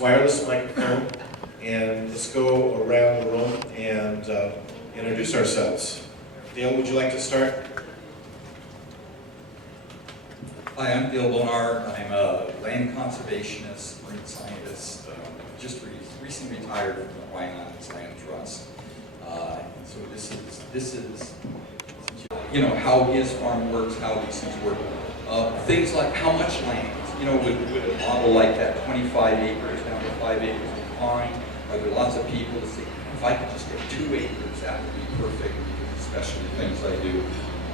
wireless microphone, and let's go around the room and introduce ourselves. Dale, would you like to start? Hi, I'm Dale Bonar. I'm a land conservationist, marine scientist, just recently retired from the Mainland Land Trust. So this is, you know, how his farm works, how these things work. Things like how much land, you know, would a model like that, 25 acres down to 5 acres be fine? Are there lots of people that say, if I could just get 2 acres, that would be perfect, especially things I do.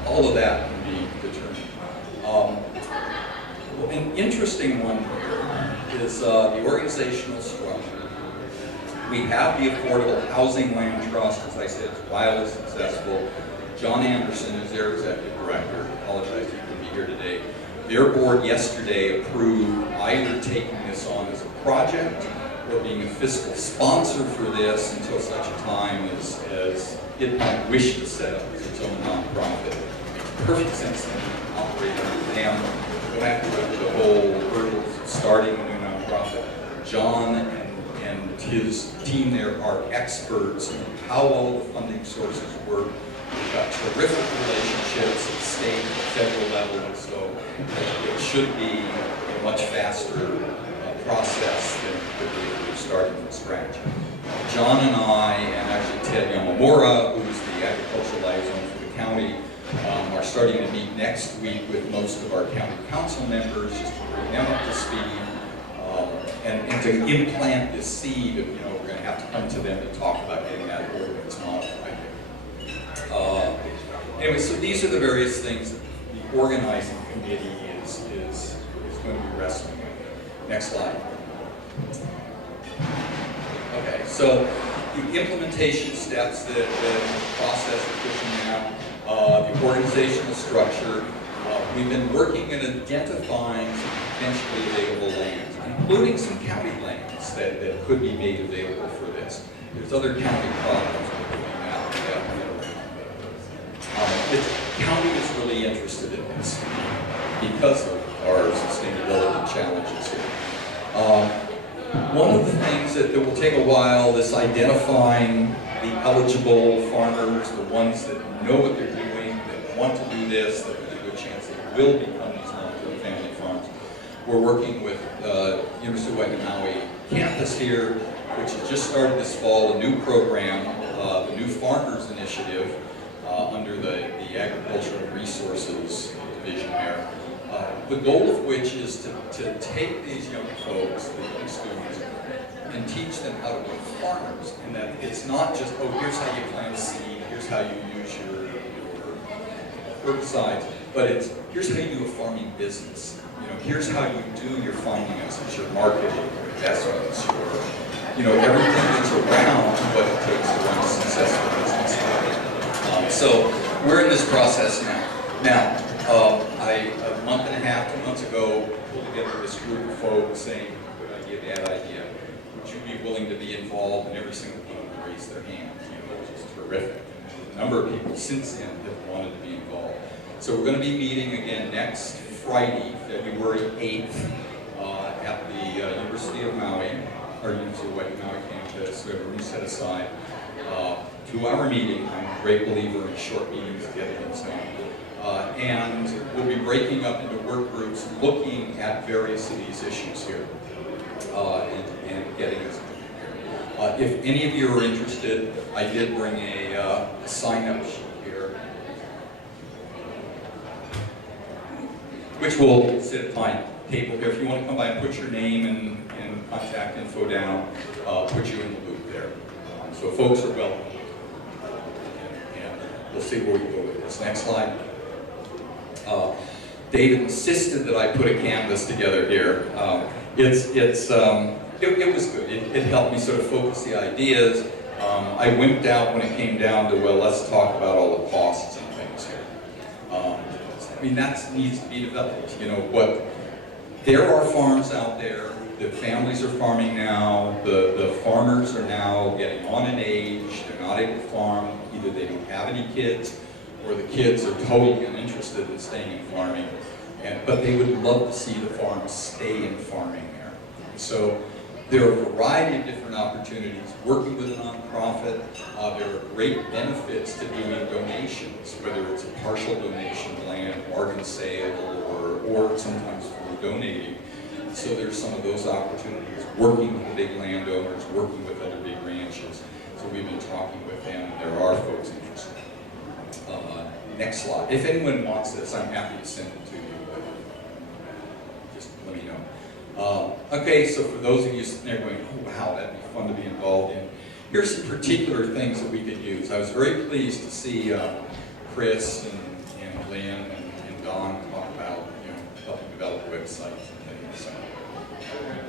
All of that can be determined. An interesting one here is the organizational structure. We have the Affordable Housing Land Trust, as I said, it's wildly successful. John Anderson is their executive director. I apologize he couldn't be here today. Their board yesterday approved either taking this on as a project or being a fiscal sponsor for this until such a time as it might wish to set up as its own nonprofit. It makes perfect sense to operate under them. Don't have to go through the whole hurdles of starting a new nonprofit. John and his team there are experts in how all the funding sources work. We've got terrific relationships at state and federal level, so it should be a much faster process than if we were starting from scratch. John and I, and actually Ted Yamamura, who's the agricultural liaison for the county, are starting to meet next week with most of our county council members just to bring them up to speed and to implant this seed of, you know, we're going to have to come to them to talk about getting that ordinance modified. Anyway, so these are the various things that the organizing committee is going to be wrestling with. Next slide. Okay, so the implementation steps, the process of pushing out, the organizational structure. We've been working at identifying some potentially available lands, including some county lands that could be made available for this. There's other county problems with doing that. The county is really interested in this because of our sustainability challenges here. One of the things that will take a while is identifying the eligible farmers, the ones that know what they're doing, that want to do this, that there's a good chance they will become these long-term family farms. We're working with University of Maui campus here, which has just started this fall, a new program, the New Farmers Initiative, under the Agricultural Resources Division there. The goal of which is to take these young folks, the young students, and teach them how to be farmers. And that it's not just, oh, here's how you plant seed, here's how you use your herbicides, but it's, here's how you do a farming business. You know, here's how you do your finances, your marketing, your investments, your, you know, everything that's around what it takes to run a successful business. So we're in this process now. Now, a month and a half, 2 months ago, pulled together this group of folks saying, good idea, bad idea. Would you be willing to be involved? And every single one raised their hand, you know, which is terrific. And a number of people since then have wanted to be involved. So we're going to be meeting again next Friday, February 8th, at the University of Maui, or University of Maui campus. We have a room set aside. 2-hour meeting. I'm a great believer in short meetings to get things done. And we'll be breaking up into work groups looking at various of these issues here and getting us prepared. If any of you are interested, I did bring a sign-up sheet here, which will sit at my table here. If you want to come by and put your name and contact info down, put you in the loop there. So folks are welcome. And we'll see where we go with this. Next slide. David insisted that I put a canvas together here. It was good. It helped me sort of focus the ideas. I wimped out when it came down to, well, let's talk about all the costs and things here. I mean, that needs to be developed. You know, there are farms out there. The families are farming now. The farmers are now getting on in age. They're not able to farm. Either they don't have any kids, or the kids are totally uninterested in staying in farming, but they would love to see the farms stay in farming there. So There are a variety of different opportunities. Working with a nonprofit, there are great benefits to doing donations, whether it's a partial donation, land, bargain sale, or sometimes through donating. So there's some of those opportunities. Working with the big landowners, working with other big ranches. So we've been talking with them, and there are folks interested. Next slide. If anyone wants this, I'm happy to send it to you, but just let me know. Okay, so for those of you sitting there going, oh wow, that'd be fun to be involved in, here's some particular things that we could use. I was very pleased to see Chris and Lynn and Don talk about helping develop websites and things. So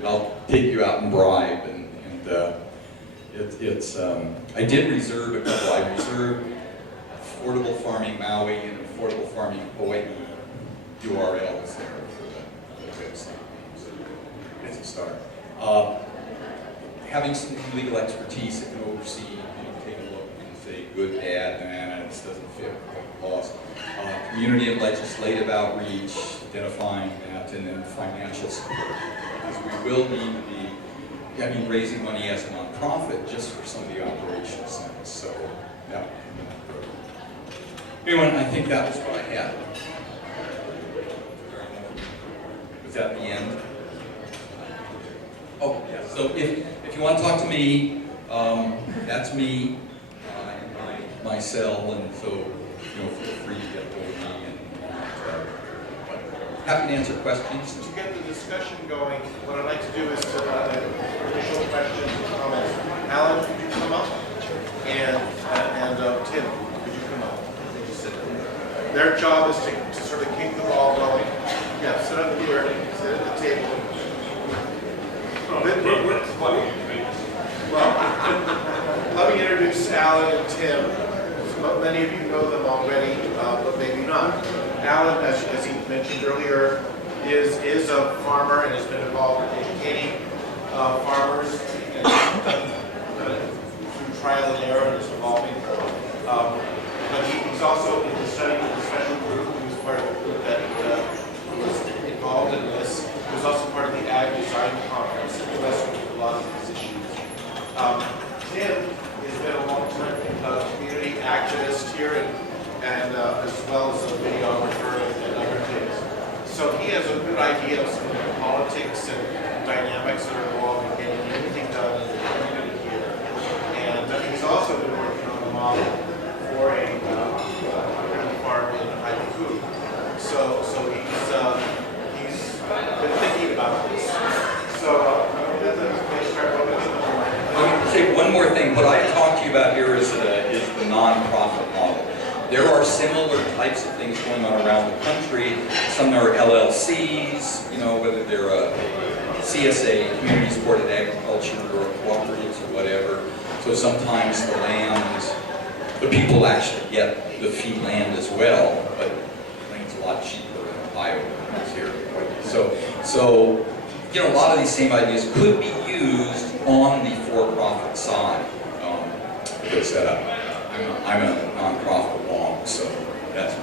I'll take you out and bribe, and I did reserve a couple. I reserved Affordable Farming Maui and Affordable Farming Hawaii URLs there for the website. So it's a start. Having some legal expertise that can oversee, take a look and say good, bad, nah, this doesn't fit laws. Community and legislative outreach, identifying that, and then financial support. Because we will need to be, raising money as a nonprofit just for some of the operations. So, yeah. Anyway, I think that was what I had. Was that the end? Oh, yeah. So if you want to talk to me, that's me, my cell, and so feel free to get hold of me. Happy to answer questions. To get the discussion going, what I'd like to do is to initial questions and comments. Alan, could you come up? And Tim, could you come up? Their job is to sort of keep the ball going. Yeah, sit up here, sit at the table. Well, let me introduce Alan and Tim. Many of you know them already, but maybe not. Alan, as he mentioned earlier, is a farmer and has been involved in educating farmers through trial and error and is evolving. But he's also in the study with the special group. He was part of the group that was involved in this. He was also part of the Ag Design Conference and wrestled with a lot of these issues. Tim has been a long-time community activist here, and as well as a videographer and other things. So he has a good idea of some of the politics and dynamics that are involved in getting anything done in the community here. And he's also been working on a model for a farm in HECO. So he's been thinking about this. So let's start with I'll say one more thing. What I talked to you about here is the nonprofit model. There are similar types of things going on around the country. Some are LLCs, whether they're a CSA, Community Supported Agriculture, or cooperatives or whatever. So sometimes the people actually get the fee land as well, but land's a lot cheaper in Ohio than it is here. So a lot of these same ideas could be used on the for-profit side. Good setup. I'm a nonprofit long, so that's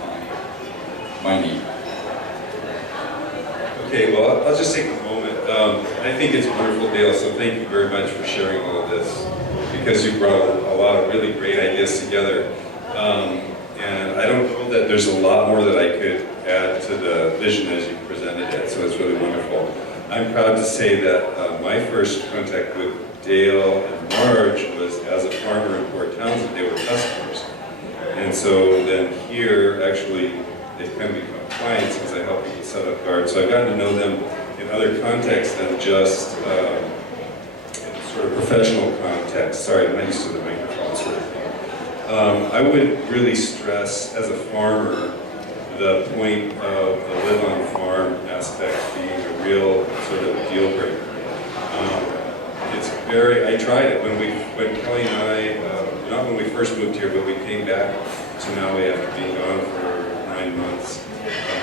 my need. Okay, well, I'll just take a moment. I think it's a wonderful, Dale, so thank you very much for sharing all of this, because you brought a lot of really great ideas together. And I don't know that there's a lot more that I could add to the vision as you presented it, so it's really wonderful. I'm proud to say that my first contact with Dale and Marge was as a farmer in Port Townsend. They were customers. And so then here, actually, they've kind of become clients because I help people set up guards. So I've gotten to know them in other contexts than just in sort of professional context. Sorry, I'm not used to the microphone sort of thing. I would really stress, as a farmer, the point of the live-on-farm aspect being a real sort of deal breaker. I tried it when Kelly and I, not when we first moved here, but we came back to Maui after being gone for 9 months,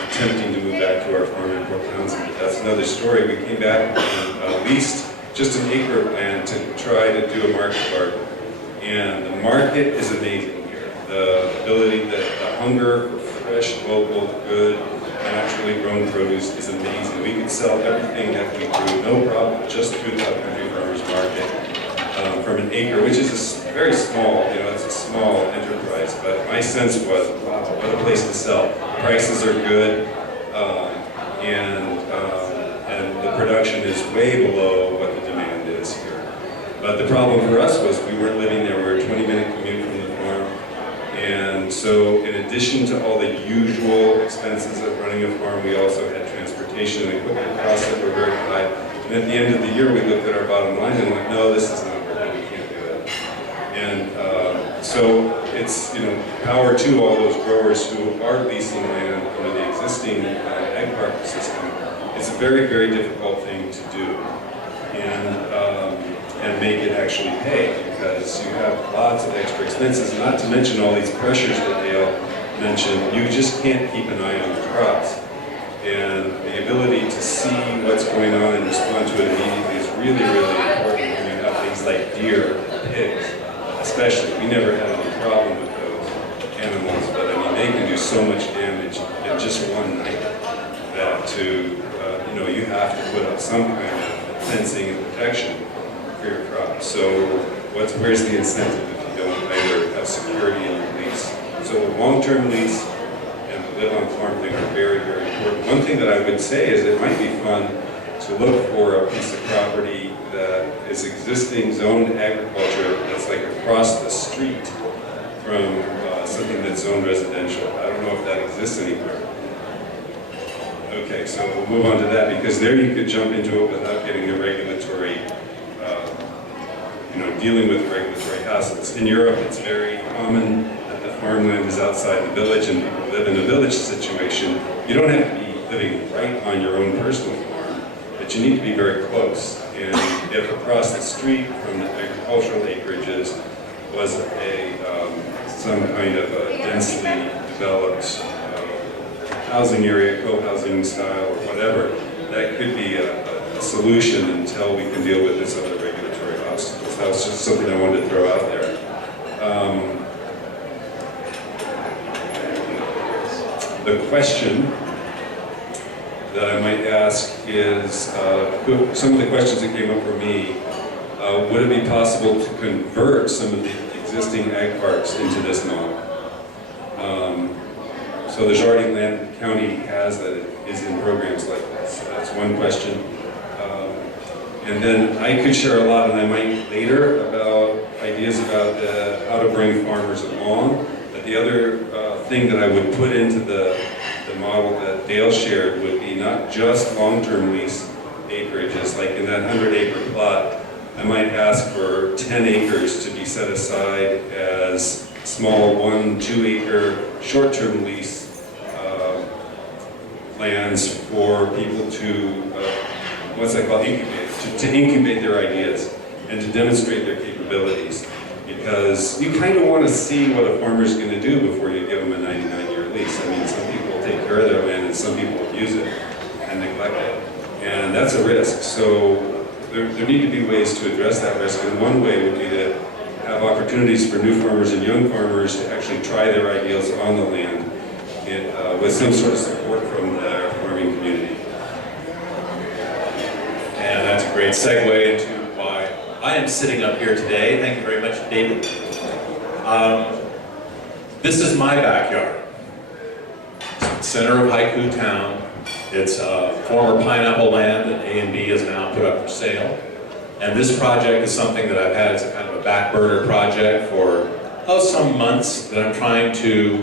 attempting to move back to our farm in Port Townsend. But that's another story. We came back and leased just an acre of land to try to do a market garden. And the market is amazing here. The ability, the hunger for fresh, local, good, naturally grown produce is amazing. We could sell everything that we grew, no problem, just through the country farm from an acre, which is very small, it's a small enterprise, but my sense was, wow, what a place to sell. Prices are good, and the production is way below what the demand is here. But the problem for us was we weren't living there. We were a 20-minute commute from the farm. And so in addition to all the usual expenses of running a farm, we also had transportation and equipment costs that were very high. And at the end of the year, we looked at our bottom line and went, no, this is not working, we can't do it. And so it's, power to all those growers who are leasing land under the existing ag park system. It's a very, very difficult thing to do. And make it actually pay, because you have lots of extra expenses, not to mention all these pressures that Dale mentioned. You just can't keep an eye on the crops. And the ability to see what's going on and respond to it immediately is really, really important when you have things like deer, pigs, especially. We never had any problem with those animals, but I mean, they can do so much damage in just one night that you have to put up some kind of fencing and protection for your crops. So where's the incentive if you don't either have security in your lease? So the long-term lease and the live-on-farm thing are very, very important. One thing that I would say is it might be fun to look for a piece of property that is existing zoned agriculture that's like across the street from something that's zoned residential. I don't know if that exists anywhere. Okay, so we'll move on to that, because there you could jump into it without getting a regulatory, dealing with regulatory hassles. In Europe, it's very common that the farmland is outside the village and people live in a village situation. You don't have to be living right on your own personal farm, but you need to be very close. And if across the street from the agricultural acreages was some kind of a densely developed housing area, co-housing style, or whatever, that could be a solution until we can deal with this other regulatory obstacles. That was just something I wanted to throw out there. The question that I might ask is, some of the questions that came up for me, would it be possible to convert some of the existing ag parks into this model? So there's already land the county has that is in programs like this. So that's one question. And then I could share a lot, and I might later, about ideas about how to bring farmers along. But the other thing that I would put into the model that Dale shared would be not just long-term lease acreages, like in that 100-acre plot, I might ask for 10 acres to be set aside as small 1-2 acre short-term lease lands for people to, what's that called, incubate, to incubate their ideas and to demonstrate their capabilities. Because you kind of want to see what a farmer's going to do before you give them a 99-year lease. I mean, some people take care of their land and some people abuse it and neglect it. And that's a risk. So there need to be ways to address that risk. And one way would be to have opportunities for new farmers and young farmers to actually try their ideas on the land with some sort of support from the farming community. And that's a great segue into why I am sitting up here today. Thank you very much, David. This is my backyard. It's the center of HECO town. It's former pineapple land that A&B has now put up for sale. And this project is something that I've had as a kind of a back burner project for some months that I'm trying to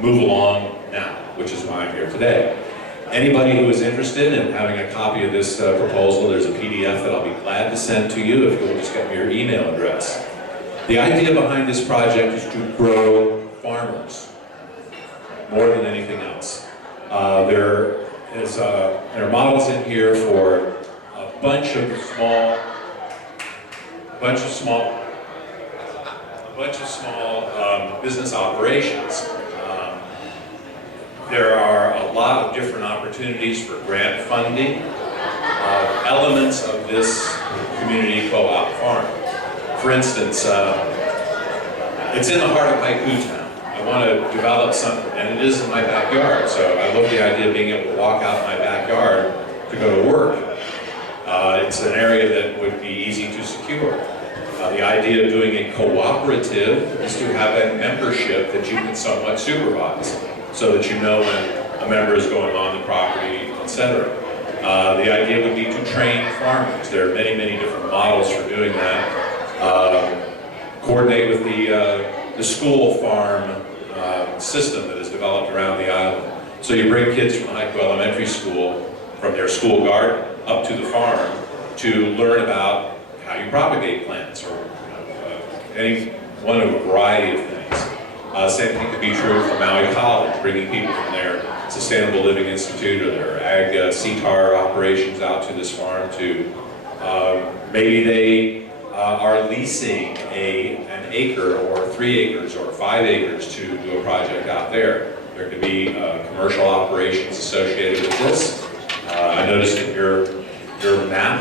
move along now, which is why I'm here today. Anybody who is interested in having a copy of this proposal, there's a PDF that I'll be glad to send to you if you'll just get me your email address. The idea behind this project is to grow farmers more than anything else. There are models in here for a bunch of small business operations. There are a lot of different opportunities for grant funding of elements of this community co-op farm. For instance, it's in the heart of HECO town. I want to develop something, and it is in my backyard, so I love the idea of being able to walk out my backyard to go to work. It's an area that would be easy to secure. The idea of doing a cooperative is to have a membership that you can somewhat supervise, so that you know when a member is going on the property, etc. The idea would be to train farmers. There are many, many different models for doing that. Coordinate with the school farm system that is developed around the island. So you bring kids from HECO Elementary School, from their school garden, up to the farm to learn about how you propagate plants, or any one of a variety of things. Same thing could be true for Maui College, bringing people from their Sustainable Living Institute or their ag CTAR operations out to this farm to maybe they are leasing an acre or 3 acres or 5 acres to do a project out there. There could be commercial operations associated with this. I noticed in your map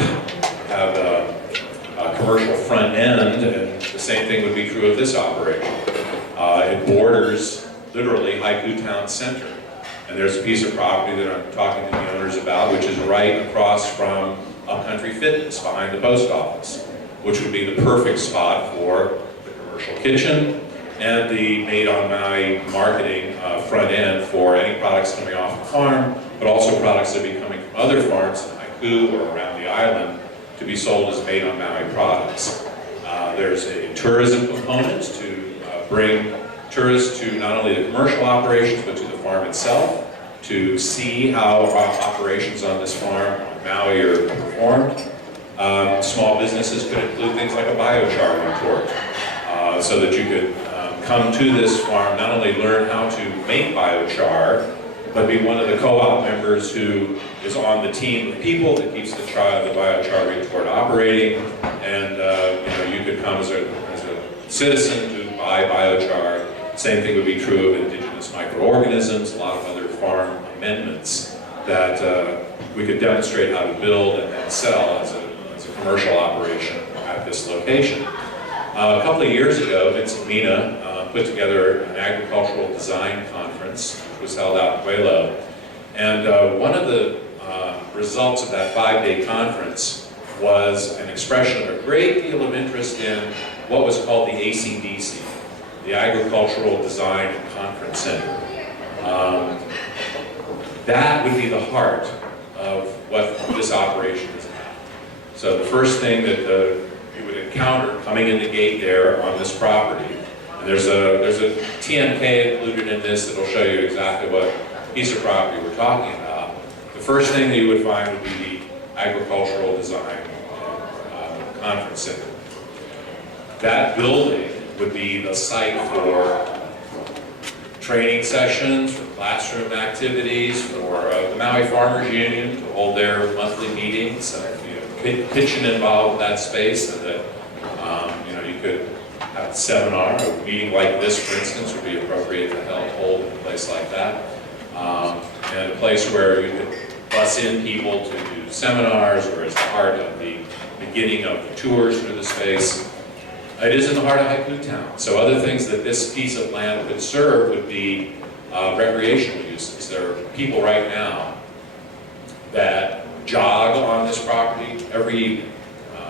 have a commercial front end, and the same thing would be true of this operation. It borders literally HECO Town Center. And there's a piece of property that I'm talking to the owners about, which is right across from Upcountry Fitness behind the post office, which would be the perfect spot for the commercial kitchen and the Made on Maui marketing front end for any products coming off the farm, but also products that would be coming from other farms in Haiku or around the island to be sold as Made on Maui products. There's a tourism component to bring tourists to not only the commercial operations, but to the farm itself, to see how operations on this farm on Maui are performed. Small businesses could include things like a biochar report, so that you could come to this farm, not only learn how to make biochar, but be one of the co-op members who is on the team of people that keeps the biochar report operating, and you could come as a citizen to buy biochar. Same thing would be true of indigenous microorganisms, a lot of other farm amendments that we could demonstrate how to build and then sell as a commercial operation at this location. A couple of years ago, Vince and Mina put together an agricultural design conference, which was held out in Pueblo. And one of the results of that 5-day conference was an expression of a great deal of interest in what was called the ACDC, the Agricultural Design and Conference Center. That would be the heart of what this operation is about. So the first thing that you would encounter coming in the gate there on this property, and there's a TMK included in this that will show you exactly what piece of property we're talking about. The first thing that you would find would be the Agricultural Design Conference Center. That building would be the site for training sessions, for classroom activities, for the Maui Farmers Union to hold their monthly meetings, kitchen involved in that space, so that you could have a seminar. A meeting like this, for instance, would be appropriate to hold in a place like that, and a place where you could bus in people to do seminars, or as part of the beginning of the tours through the space. It is in the heart of Haiku Town, so other things that this piece of land could serve would be recreational uses. There are people right now that jog on this property every evening.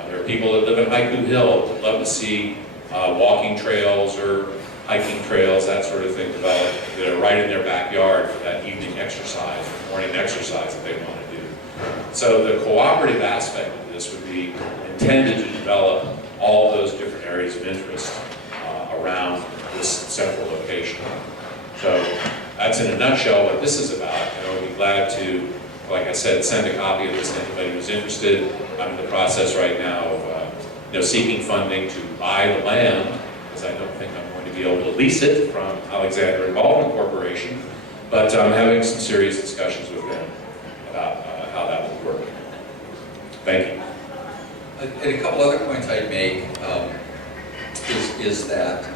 There are people that live in Haiku Hill that love to see walking trails or hiking trails, that sort of thing developed, that are right in their backyard for that evening exercise, morning exercise that they want to do. So the cooperative aspect of this would be intended to develop all those different areas of interest around this central location. So that's in a nutshell what this is about. I'd be glad to, like I said, send a copy of this to anybody who's interested. I'm in the process right now of seeking funding to buy the land, because I don't think I'm going to be able to lease it from Alexander and Baldwin Corporation, but I'm having some serious discussions with them about how that would work. Thank you. And a couple other points I'd make is that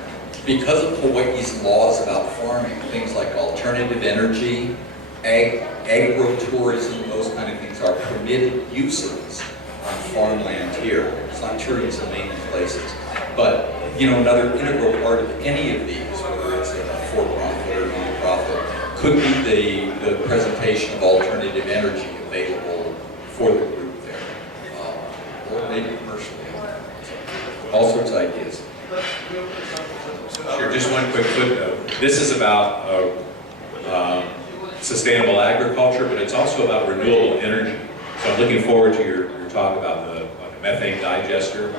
because of Hawaii's laws about farming, things like alternative energy, agro-tourism, those kind of things are permitted uses on farmland here. It's not tourism in places. But, another integral part of any of these, whether it's a for-profit or non-profit, could be the presentation of alternative energy available for the group there, or maybe commercially. All sorts of quick footnote. This is about sustainable agriculture, but it's also about renewable energy. So I'm looking forward to your talk about the methane digester,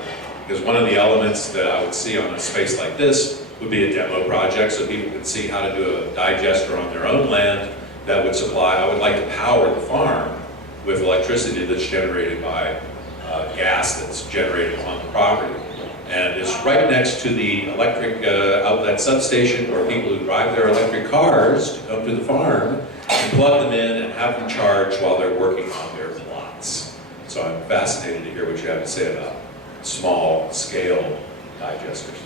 because one of the elements that I would see on a space like this would be a demo project so people can see how to do a digester on their own land that would supply. I would like to power the farm with electricity that's generated by gas that's generated on the property. And it's right next to the electric outlet substation where people who drive their electric cars to come to the farm and plug them in and have them charge while they're working on their plots. So I'm fascinated to hear what you have to say about small scale digesters.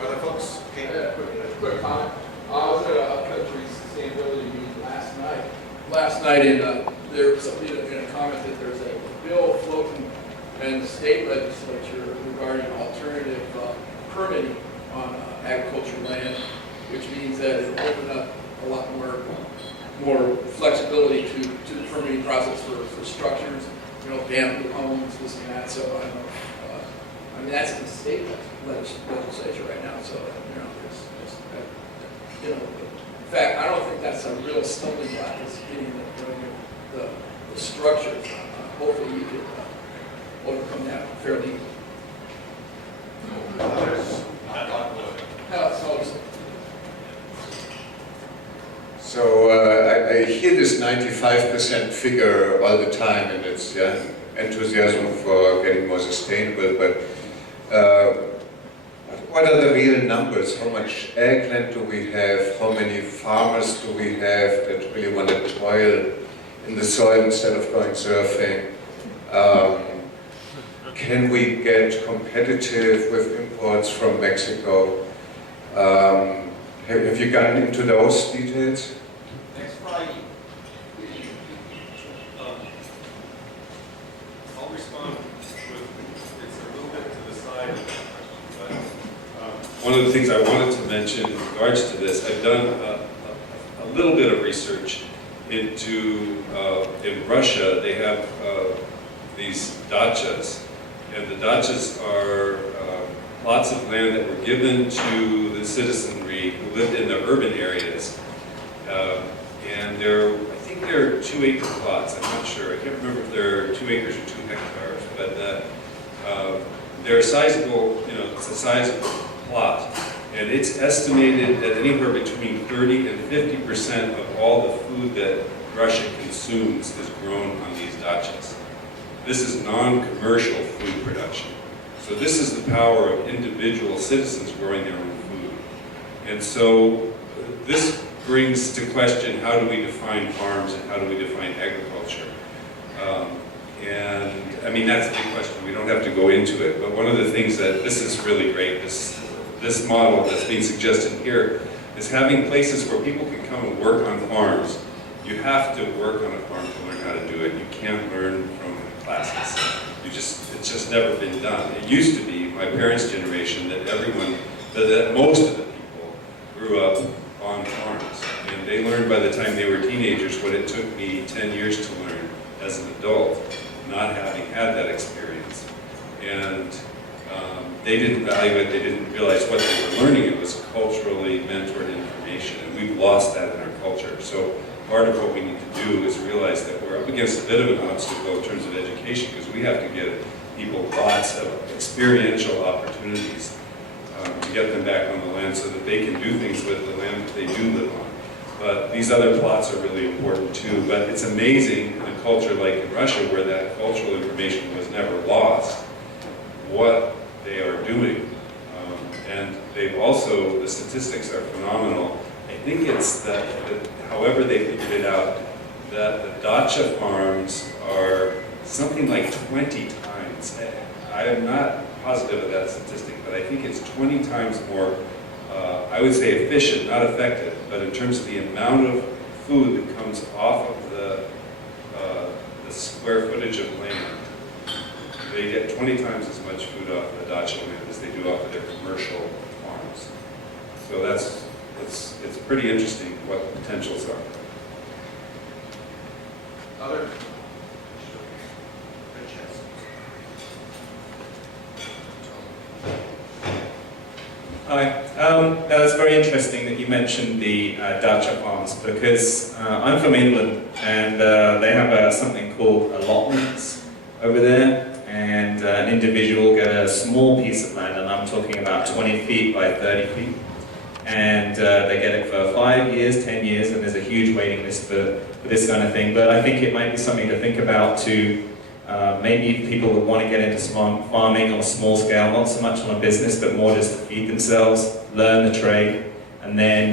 Are there folks? Okay. Quick comment. I was at a upcountry sustainability meeting last night, and there was somebody that made a comment that there's a bill floating in the state legislature regarding alternative permitting on agricultural land, which means that it will open up a lot more flexibility to the permitting process for structures, bamboo homes, this and that. So I don't know. I mean, that's in the state legislature right now. So in fact, I don't think that's a real stumbling block. Is getting the structures. Hopefully, you could overcome that fairly easily. Others? So I hear this 95% figure all the time, and it's enthusiasm for getting more sustainable, but what are the real numbers? How much ag land do we have? How many farmers do we have that really want to toil in the soil instead of going surfing? Can we get competitive with imports from Mexico? Have you gotten into those details? Next Friday. I'll respond with, it's a little bit to the side of that question, but One of the things I wanted to mention in regards to this, I've done a little bit of research into, in Russia, they have these dachas, and the dachas are plots of land that were given to the citizenry who lived in the urban areas. And I think they're 2 acre plots, I'm not sure. I can't remember if they're 2 acres or 2 hectares, but they're sizable, it's a sizable plot. And it's estimated that anywhere between 30 and 50% of all the food that Russia consumes is grown on these dachas. This is non-commercial food production. So this is the power of individual citizens growing their own food. And so this brings to question, how do we define farms and how do we define agriculture? And I mean, that's a big question. We don't have to go into it, but one of the things that this is really great, this model that's being suggested here, is having places where people can come and work on farms. You have to work on a farm to learn how to do it. You can't learn from classes. It's just never been done. It used to be, my parents' generation, that that most of the people grew up on farms. And they learned by the time they were teenagers what it took me 10 years to learn as an adult, not having had that experience. And they didn't value it, they didn't realize what they were learning. It was culturally mentored information, and we've lost that in our culture. So part of what we need to do is realize that we're up against a bit of an obstacle in terms of education, because we have to give people lots of experiential opportunities to get them back on the land so that they can do things with the land that they do live on. But these other plots are really important too. But it's amazing in a culture like in Russia, where that cultural information was never lost, what they are doing. And they've also, the statistics are phenomenal. I think it's that however they figured it out, that the dacha farms are something like 20 times. I am not positive of that statistic, but I think it's 20 times more, I would say efficient, not effective, but in terms of the amount of food that comes off of the square footage of land, they get 20 times as much food off the dacha land as they do off of their commercial farms. So it's pretty interesting what the potentials are. Other? Hi. No, it's very interesting that you mentioned the dacha farms, because I'm from England, and they have something called allotments over there, and an individual will get a small piece of land, and I'm talking about 20 feet by 30 feet, and they get it for 5 years, 10 years, and there's a huge waiting list for this kind of thing. But I think it might be something to think about to maybe people would want to get into farming on a small scale, not so much on a business, but more just to feed themselves, learn the trade, and then,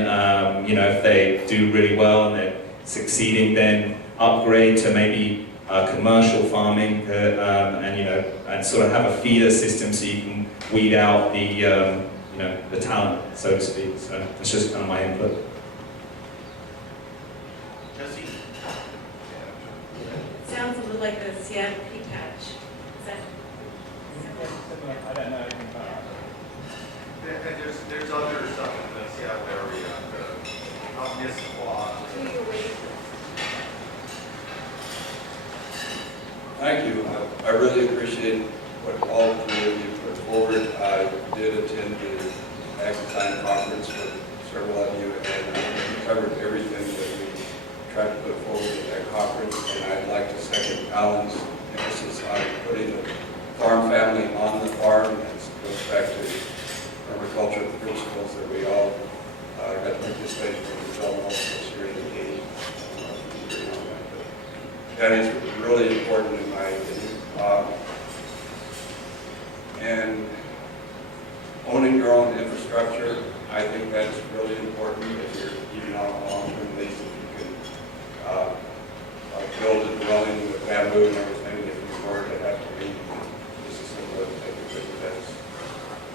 you know, if they do really well and they're succeeding, then upgrade to maybe commercial farming, and you know, and sort of have a feeder system so you can weed out the, you know, the talent, so to speak. So that's just kind of my input. Jesse? Sounds a little like the Seattle pea patch. Is that? I don't know anything about it. And there's other stuff in the Seattle area, out near Squaw. Thank you. I really appreciate what all three of you put forward. I did attend the Ag Design Conference with several of you, and we covered everything that we tried to put forward at that conference. And I'd like to second Alan's emphasis on putting the farm family on the farm. It goes back to permaculture principles that we all got to participate in the development of here in the 80s. That is really important in my opinion. And owning your own infrastructure, I think that's really important. If you're even on a long-term lease, if you can build a dwelling with bamboo and everything, if you were to have to leave, this is similar to that's,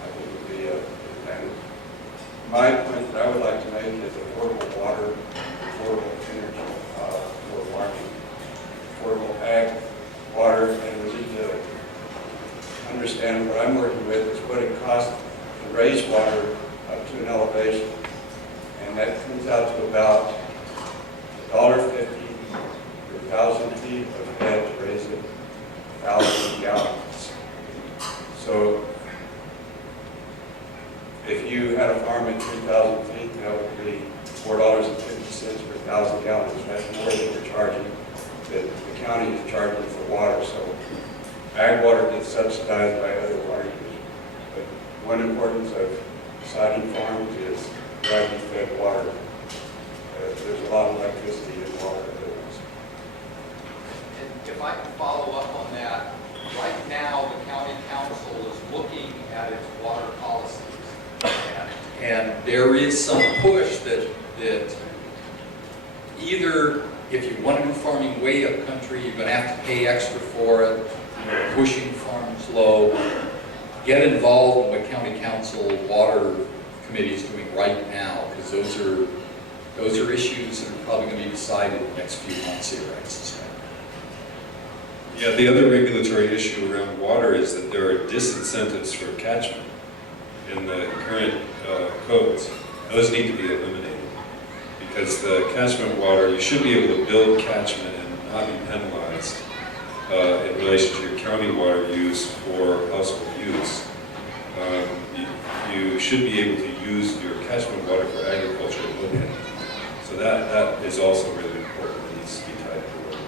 I think would be a advantage. My point that I would like to make is affordable water, affordable energy for farming. Affordable ag, water, and we need to understand what I'm working with is what it costs to raise water up to an elevation. And that comes out to about $1.50 per 1,000 feet of head to raise it 1,000 gallons. So if you had a farm at 3,000 feet, that would be $4.50 per 1,000 gallons. That's more than we're charging. That the county is charging for water, so ag water gets subsidized by other water users. But one importance of siding farms is gravity fed water. There's a lot of electricity in water. And if I can follow up on that, right now the county council is looking at its water policies. And there is some push that either if you want to do farming way up country, you're going to have to pay extra for it, pushing farms low. Get involved in what county council water committee is doing right now, because those are issues that are probably going to be decided in the next few months here, I suspect. Yeah, the other regulatory issue around water is that there are disincentives for catchment in the current codes. Those need to be eliminated. Because the catchment water, you should be able to build catchment and not be penalized in relation to your county water use for household use. You should be able to use your catchment water for agriculture and living. So that is also really important. It needs to be tied to the water.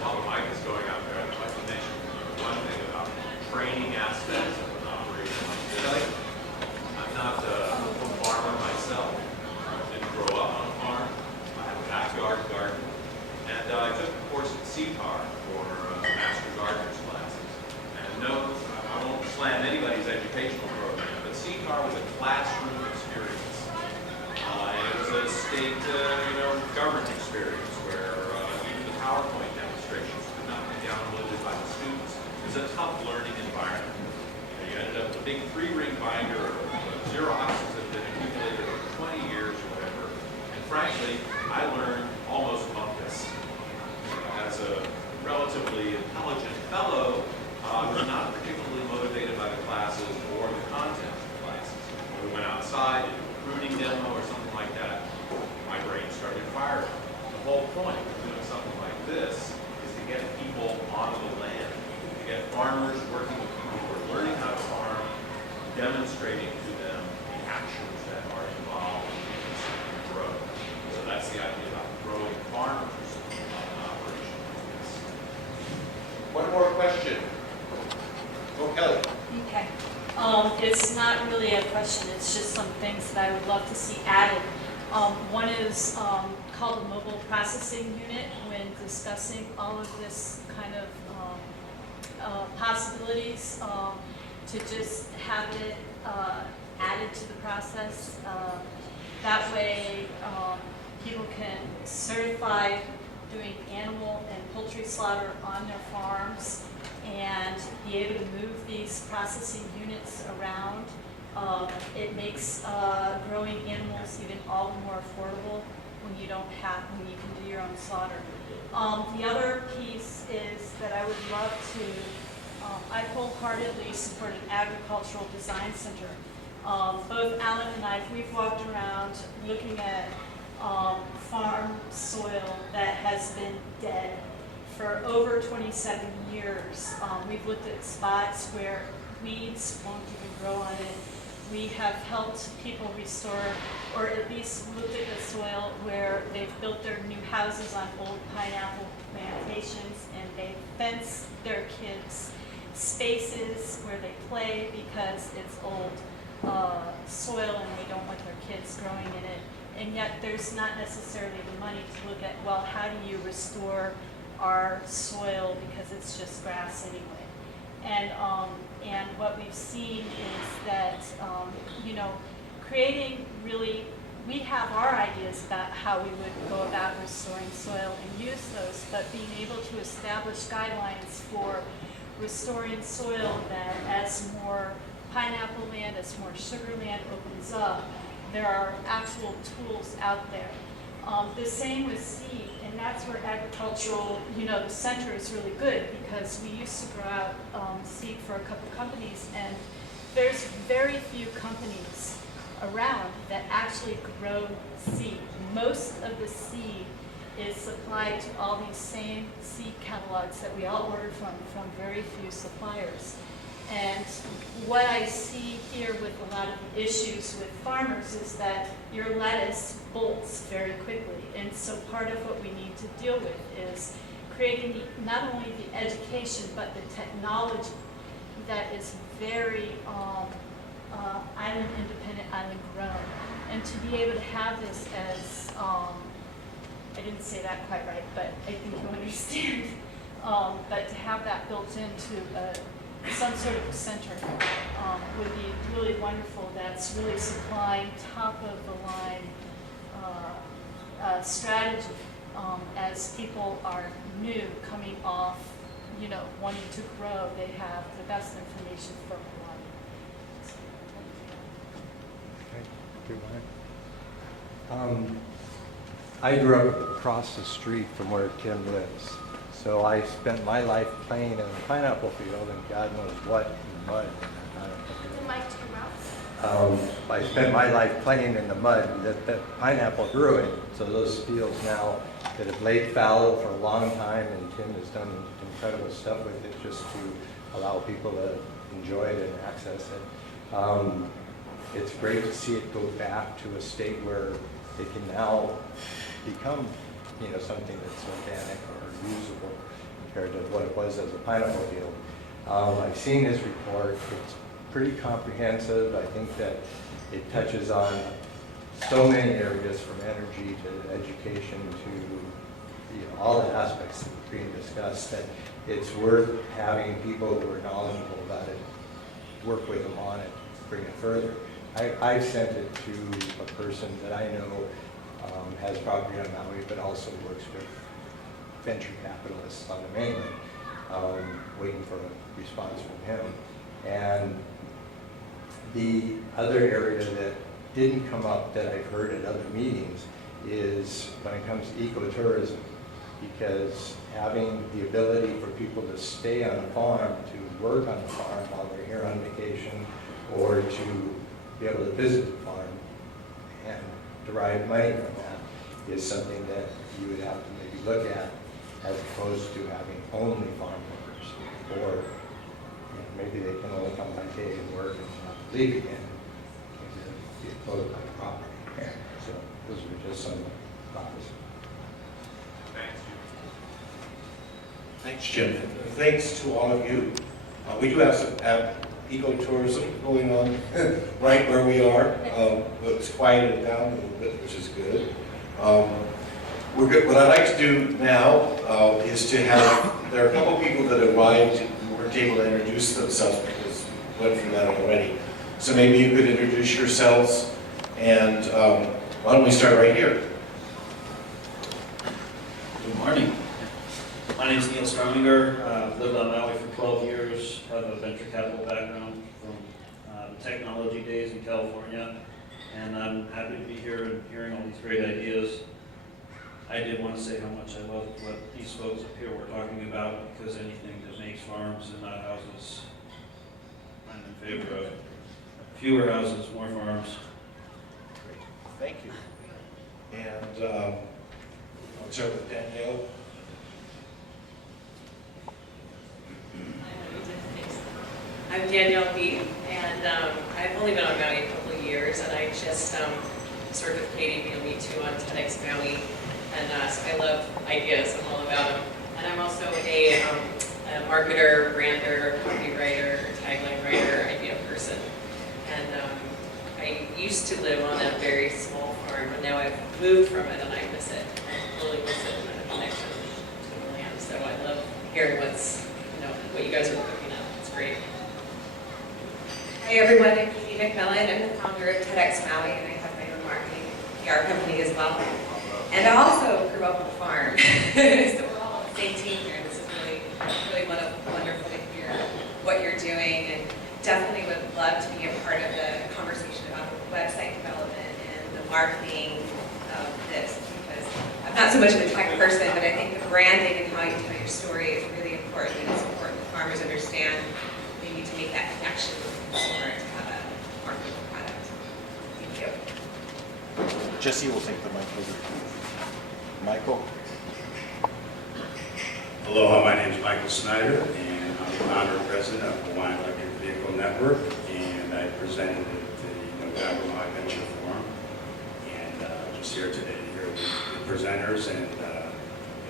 While the mic is going out there, I'd like to mention one thing about training aspects of an operation. I'm not a farmer myself. I didn't grow up on a farm. I have a backyard garden. And I took a course at CTAR for Master Gardener's classes. And no, I won't slam anybody's educational program, but CTAR was a classroom experience. And it was a state, government experience where even the PowerPoint demonstrations could not be downloaded by the students. It was a tough learning environment. You ended up with a big 3-ring binder of Xeroxes that had been accumulated over 20 years or whatever. And frankly, I learned almost about this. As a relatively intelligent fellow, I was not particularly motivated by the classes or the content of the classes. When we went outside, did a recruiting demo or something like that, my brain started firing. The whole point of doing something like this is to get people onto the land, to get farmers working with people who are learning how to farm, demonstrating to them the actions that are involved in this growth. So that's the idea about growing farmers operation like this. One more question. Oh, Kelly. Okay. It's not really a question, it's just some things that I would love to see added. One is called a mobile processing unit when discussing all of this kind of possibilities, to just have it added to the process. That way people can certify doing animal and poultry slaughter on their farms and be able to move these processing units around. It makes growing animals even all the more affordable when you can do your own slaughter. The other piece is that I would love to, I wholeheartedly support an agricultural design center. Both Alan and I, we've walked around looking at farm soil that has been dead for over 27 years. We've looked at spots where weeds won't even grow on it. We have helped people restore, or at least looked at the soil where they've built their new houses on old pineapple plantations, and they fence their kids' spaces where they play because it's old soil and they don't want their kids growing in it. And yet there's not necessarily the money to look at, well, how do you restore our soil because it's just grass anyway. And what we've seen is that, you know, creating really, we have our ideas about how we would go about restoring soil and use those, but being able to establish guidelines for restoring soil that as more pineapple land, as more sugar land opens up, there are actual tools out there. The same with seed, and that's where agricultural, you know, the center is really good because we used to grow out seed for a couple companies, and there's very few companies around that actually grow seed. Most of the seed is supplied to all these same seed catalogs that we all order from very few suppliers. And what I see here with a lot of the issues with farmers is that your lettuce bolts very quickly. And so part of what we need to deal with is creating not only the education, but the technology that is very island independent, island grown. And to be able to have this as, I didn't say that quite right, but I think you understand. But to have that built into some sort of a center would be really wonderful. That's really supplying top of the line strategy as people are new, coming off, you know, wanting to grow. They have the best information for Hawaii. I grew up across the street from where Tim lives. So I spent my life playing in a pineapple field and God knows what in the mud. I spent my life playing in the mud that pineapple grew in. So those fields now that have laid fallow for a long time, and Tim has done incredible stuff with it just to allow people to enjoy it and access it. It's great to see it go back to a state where it can now become, you know, something that's organic or usable compared to what it was as a pineapple field. I've seen his report. It's pretty comprehensive. I think that it touches on so many areas from energy to education to, you know, all the aspects that are being discussed, that it's worth having people who are knowledgeable about it work with them on it, bring it further. I've sent it to a person that I know has property on Maui, but also works with venture capitalists on the mainland, waiting for a response from him. And the other area that didn't come up that I've heard at other meetings is when it comes to ecotourism, because having the ability for people to stay on a farm, to work on the farm while they're here on vacation, or to be able to visit the farm and derive money from that is something that you would have to maybe look at, as opposed to having only farm workers, or, you know, maybe they can only come by day and work and not leave again. Get closed by the property. So those are just some thoughts. Thanks, Thanks, Jim. Jim. And thanks to all of you. We do have some ecotourism going on right where we are. It's quieted down a little bit, which is good. We're good. What I'd like to do now is to have, there are a couple people that arrived who weren't able to introduce themselves because we went through that already. So maybe you could introduce yourselves, and why don't we start right here? Good morning. My name is Neil Strominger. I've lived on Maui for 12 years. I have a venture capital background from the technology days in California. And I'm happy to be here and hearing all these great ideas. I did want to say how much I love what these folks up here were talking about, because anything that makes farms and not houses, I'm in favor of. Fewer houses, more farms. Great. Thank you. And I'll start with Danielle. I'm Danielle B, and I've only been on Maui a couple of years, and I just certificated Me Too on TEDx Maui, and so I love ideas. I'm all about them. And I'm also a marketer, brander, copywriter, tagline writer, idea person. And I used to live on a very small farm, and now I've moved from it, and I miss it. I really miss it, and the connection to the land. So I love hearing what you guys are cooking up. It's great. Hi everyone, I'm Katie McMillan. I'm the founder of TEDx Maui, and I have my own marketing PR company as well. And I also grew up on a farm, so we're all on the same team here. This is really wonderful to hear what you're doing, and definitely would love to be a part of the conversation about the website development and the marketing of this, because I'm not so much of a tech person, but I think the branding and how you tell your story is really important, and it's important that farmers understand they need to make that connection with the consumer to have a marketable product. Thank you. Jesse will take the mic over. Michael. Aloha, my name is Michael Snyder, and I'm the founder and president of the Hawaiian Electric Vehicle Network, and I presented at the November Maui Venture Forum, and just here today to hear the presenters, and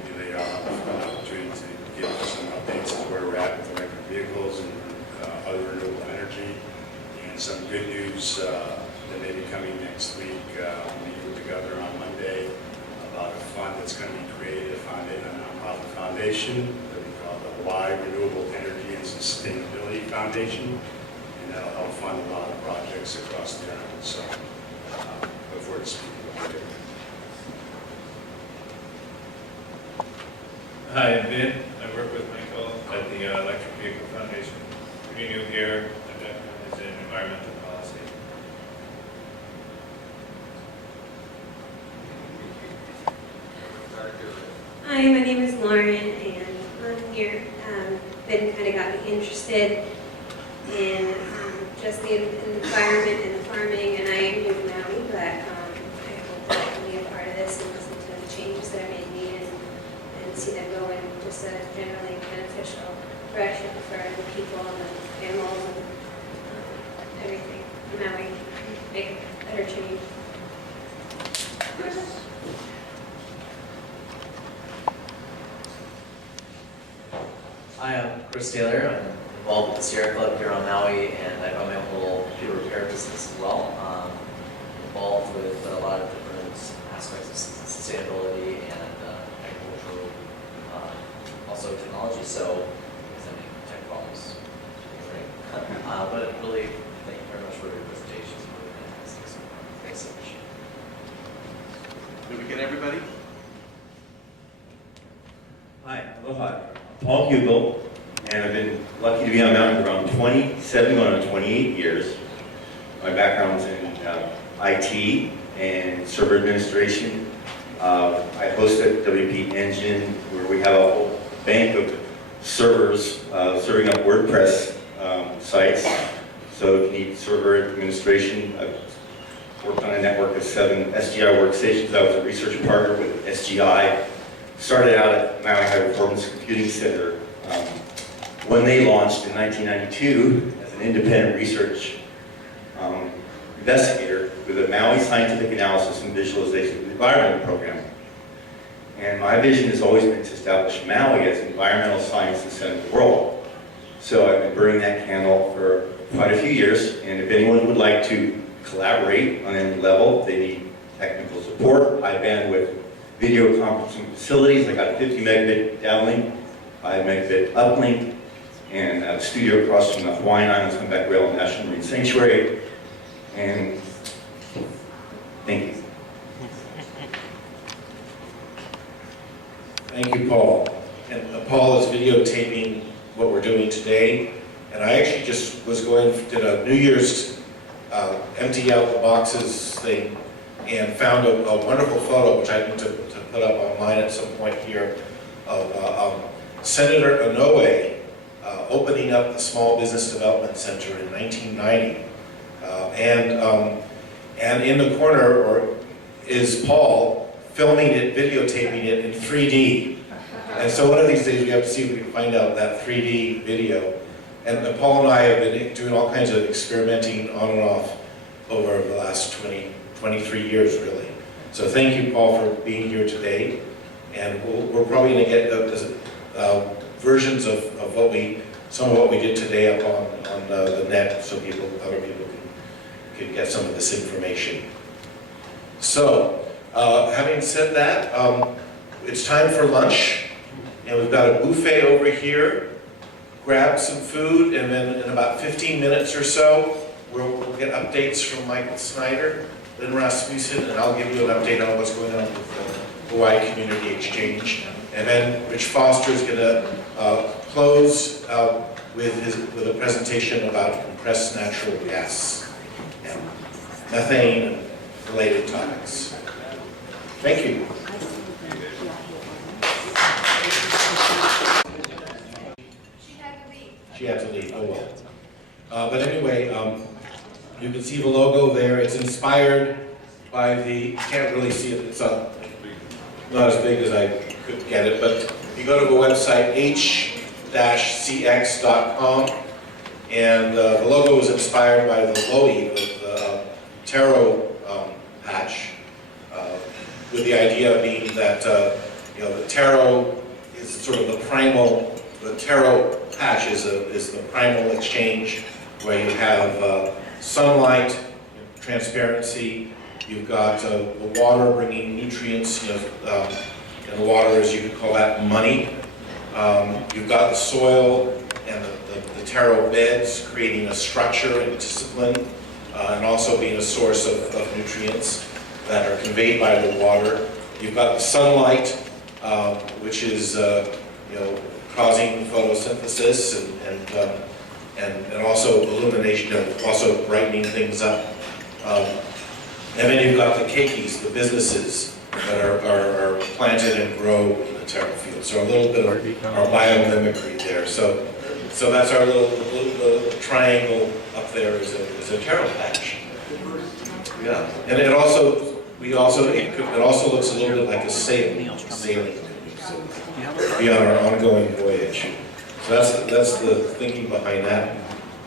maybe later I'll have an opportunity to give some updates on where we're at with electric vehicles and other renewable energy, and some good news that may be coming next week. We'll meet together on Monday about a fund that's going to be created, a nonprofit foundation that we call the Hawaii Renewable Energy and Sustainability Foundation, and that'll help fund a lot of projects across the island. So look forward to speaking with you. Hi, I'm Ben. I work with Michael at the Electric Vehicle Foundation. Pretty new here. My background is in environmental policy. Hi, my name is Lauren, and I'm here. Ben kind of got me interested in just the environment and the farming, and I am new to Maui, but I hope that I can be a part of this and listen to the changes that are made and see them go in just a generally beneficial direction for the people and the animals and everything in Maui. Make a better change. Hi, I'm Chris Taylor. I'm involved with the Sierra Club here on Maui, and I've got my own little computer repair business as well. Involved with a lot of different aspects of sustainability and agricultural, also technology. So, if there's any tech problems, but really, thank you very much for your presentation. It's really fantastic. So, thanks so much. Did we get everybody? Hi, aloha. Paul Hugel, and I've been lucky to be on Mountain for around 27 going on 28 years. My background's in IT and server administration. I host at WP Engine, where we have a whole bank of servers serving up WordPress sites. So if you need server administration, I've worked on a network of 7 SGI workstations. I was a research partner with SGI. Started out at Maui High Performance Computing Center, when they launched in 1992 as an independent research investigator with a Maui Scientific Analysis and Visualization of the Environment program. And my vision has always been to establish Maui as an environmental sciences center of the world. So I've been burning that candle for quite a few years, and if anyone would like to collaborate on any level, they need technical support, high bandwidth video conferencing facilities. I got a 50 megabit downlink, 5 megabit uplink, and a studio across from the Hawaiian Islands Humpback Whale National Marine Sanctuary. And thank you. Thank you, Paul. And Paul is videotaping what we're doing today. And I actually just was did a New Year's empty out the boxes thing and found a wonderful photo, which I need to put up online at some point here, of Senator Inoue opening up the Small Business Development Center in 1990. And in the corner is Paul filming it, videotaping it in 3D. And so one of these days we have to see if we can find out that 3D video. And Paul and I have been doing all kinds of experimenting on and off over the last 23 years, really. So thank you, Paul, for being here today. And we're probably going to get versions of some of what we did today up on the net, so other people can get some of this information. So, having said that, it's time for lunch, and we've got a buffet over here. Grab some food, and then in about 15 minutes or so, we'll get updates from Michael Snyder, Lynn Rasmussen, and I'll give you an update on what's going on with the Hawaii Community Exchange. And then Rich Foster is going to close with a presentation about compressed natural gas and methane and related topics. Thank you. She had to leave, oh well. But anyway, you can see the logo there. It's inspired by you can't really see it, it's not as big as I could get it, but if you go to the website h-cx.com, and the logo was inspired by the Loi, the taro patch, with the idea being that the taro is sort of the taro patch is the primal exchange, where you have sunlight, transparency, you've got the water bringing nutrients, and the water, as you could call that, money. You've got the soil and the taro beds creating a structure and discipline, and also being a source of nutrients that are conveyed by the water. You've got the sunlight, which is causing photosynthesis and also illumination, also brightening things up. And then you've got the keikis, the businesses that are planted and grow in the taro field. So a little bit of our biomimicry there. So that's our little triangle up there is a taro patch. Yeah, and it also looks a little bit like a sailing canoe. So be on our ongoing voyage. So that's the thinking behind that.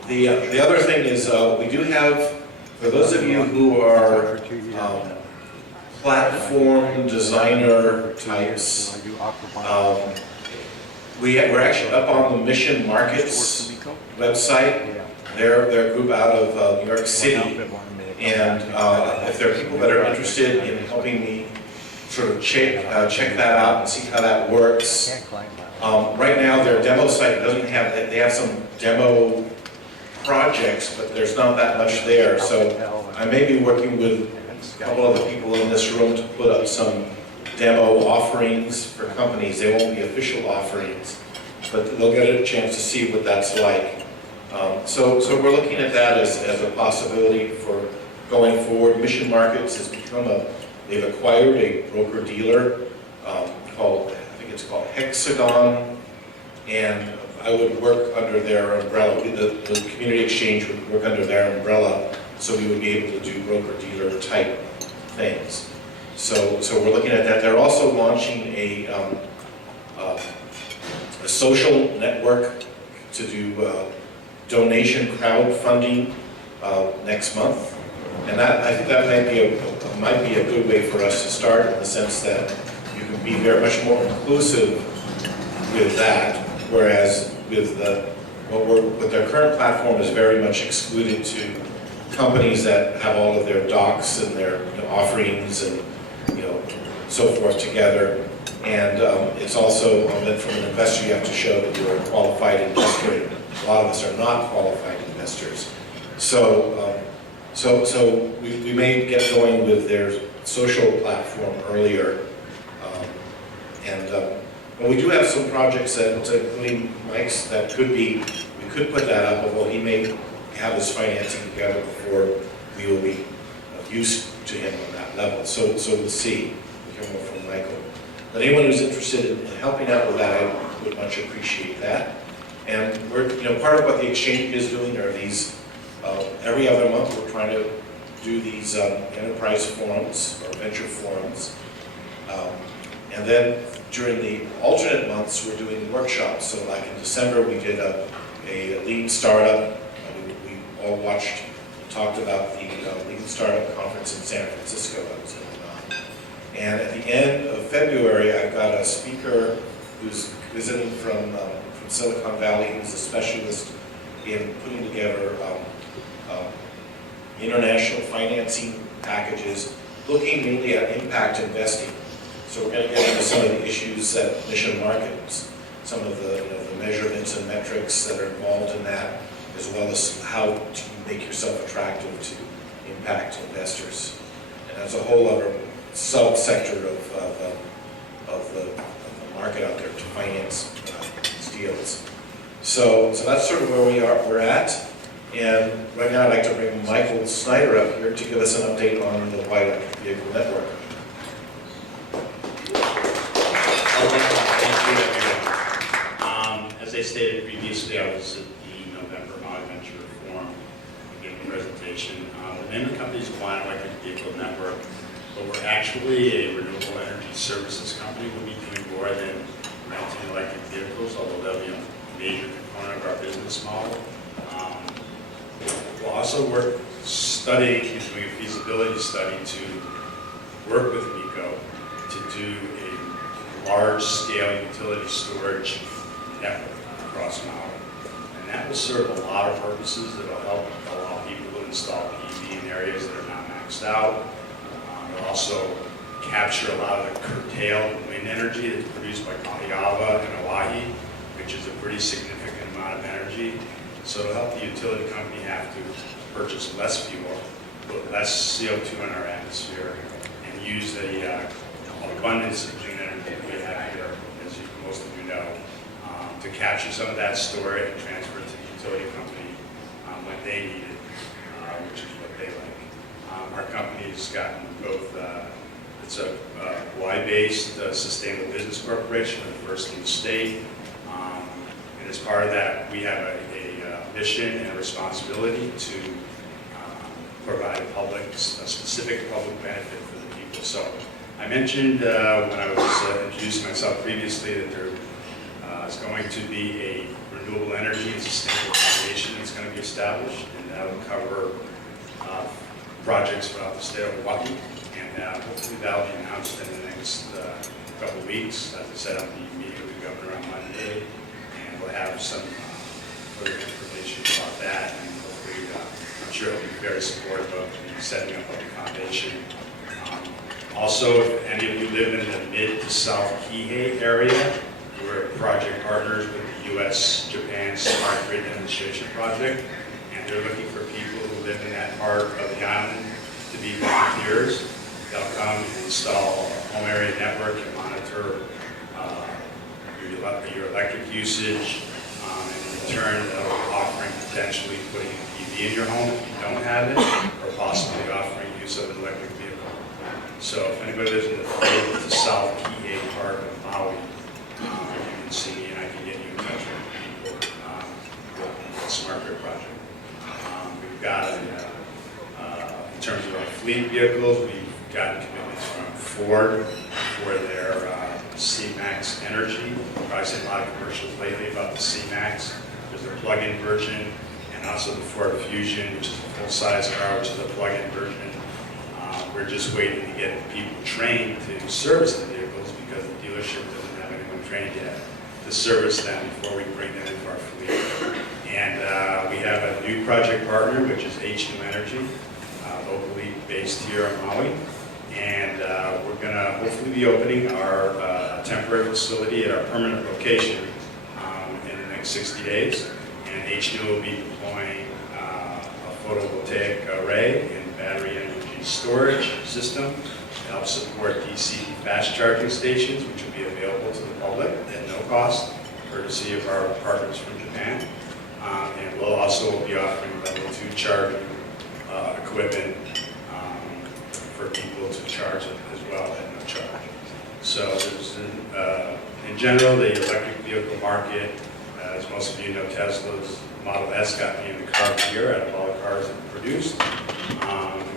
The other thing is we do have, for those of you who are platform designer types, we're actually up on the Mission Markets website. They're a group out of New York City, and if there are people that are interested in helping me sort of check that out and see how that works. Right now their demo site doesn't have, they have some demo projects, but there's not that much there. So I may be working with a couple of the people in this room to put up some demo offerings for companies. They won't be official offerings, but they'll get a chance to see what that's like. So we're looking at that as a possibility for going forward. Mission Markets has become they've acquired a broker-dealer called, I think it's called Hexagon, and I would work under their umbrella. The community exchange would work under their umbrella, so we would be able to do broker-dealer type things. So we're looking at that. They're also launching a social network to do donation crowdfunding next month. And that, I think that might be a good way for us to start, in the sense that you can be very much more inclusive with that, whereas with what their current platform is very much excluded to companies that have all of their docs and their offerings and so forth together. And it's also, then from an investor, you have to show that you're a qualified investor. A lot of us are not qualified investors. So we may get going with their social platform earlier. And we do have some projects that, including Mike's, that could be, we could put that up, although he may have his financing together before we will be of use to him on that level. So we'll see. We'll hear more from Michael. But anyone who's interested in helping out with that, I would much appreciate that. And we're, part of what the exchange is doing are these, every other month we're trying to do these enterprise forums or venture forums. And then during the alternate months, we're doing workshops. So like in December, we did a lean startup. We all watched and talked about the lean startup conference in San Francisco that was going on. And at the end of February, I've got a speaker who's visiting from Silicon Valley, who's a specialist in putting together international financing packages, looking mainly at impact investing. So we're going to get into some of the issues that mission markets, some of the measurements and metrics that are involved in that, as well as how to make yourself attractive to impact investors. And that's a whole other subsector of the market out there to finance these deals. So that's sort of where we're at. And right now I'd like to bring Michael Snyder up here to give us an update on the Hawaii Electric Vehicle Network. As I stated previously, I was at the November Maui Venture Forum giving a presentation. The name of the company is Hawaii Electric Vehicle Network, but we're actually a renewable energy services company. We'll be doing more than renting electric vehicles, although that'll be a major component of our business model. We'll also doing a feasibility study to work with HECO to do a large-scale utility storage network across Maui. And that will serve a lot of purposes. It'll help allow people to install PV in areas that are not maxed out. It'll also capture a lot of the curtailed wind energy that's produced by Kahiava and Hawaii, which is a pretty significant amount of energy. So it'll help the utility company have to purchase less fuel, put less CO2 in our atmosphere, and use the abundance of clean energy that we have here, as most of you know, to capture some of that, store it, and transfer it to the utility company when they need it, which is what they like. Our company has gotten both, it's a Hawaii-based sustainable business corporation, the first in the state. And as part of that, we have a mission and a responsibility to provide a specific public benefit for the people. So I mentioned when I was introducing myself previously that there is going to be a renewable energy and sustainable foundation that's going to be established, and that will cover projects throughout the state of Hawaii, and hopefully that will be announced in the next couple of weeks. As I said, I'll be meeting with the governor on Monday, and we'll have some further information about that, and hopefully I'm sure he'll be very supportive of the setting up of the foundation. Also, if any of you live in the mid to south Kihei area, we're project partners with the U.S.-Japan Smart Grid Demonstration Project, and they're looking for people who live in that part of the island to be volunteers. They'll come and install a home area network and monitor your electric usage, and in return they'll be offering potentially putting a PV in your home if you don't have it, or possibly offering use of an electric vehicle. So if anybody lives in the mid to south Kihei part of Maui, you can see me and I can get you in touch with people with the Smart Grid project. We've got, in terms of our fleet vehicles, we've gotten commitments from Ford for their C-Max Energy. I've probably seen a lot of commercials lately about the C-Max. There's a plug-in version, and also the Ford Fusion, which is a full-size car, which is a plug-in version. We're just waiting to get people trained to service the vehicles because the dealership doesn't have anyone trained yet to service them before we bring them into our fleet. And we have a new project partner, which is HECO Energy, locally based here in Maui. And we're going to hopefully be opening our temporary facility at our permanent location in the next 60 days. And HECO will be deploying a photovoltaic array and battery energy storage system to help support DC fast charging stations, which will be available to the public at no cost, courtesy of our partners from Japan. And we'll also be offering level 2 charging equipment for people to charge it as well at no charge. So there's, in general, the electric vehicle market, as most of you know, Tesla's Model S got me in the car of the year out of all the cars that were produced.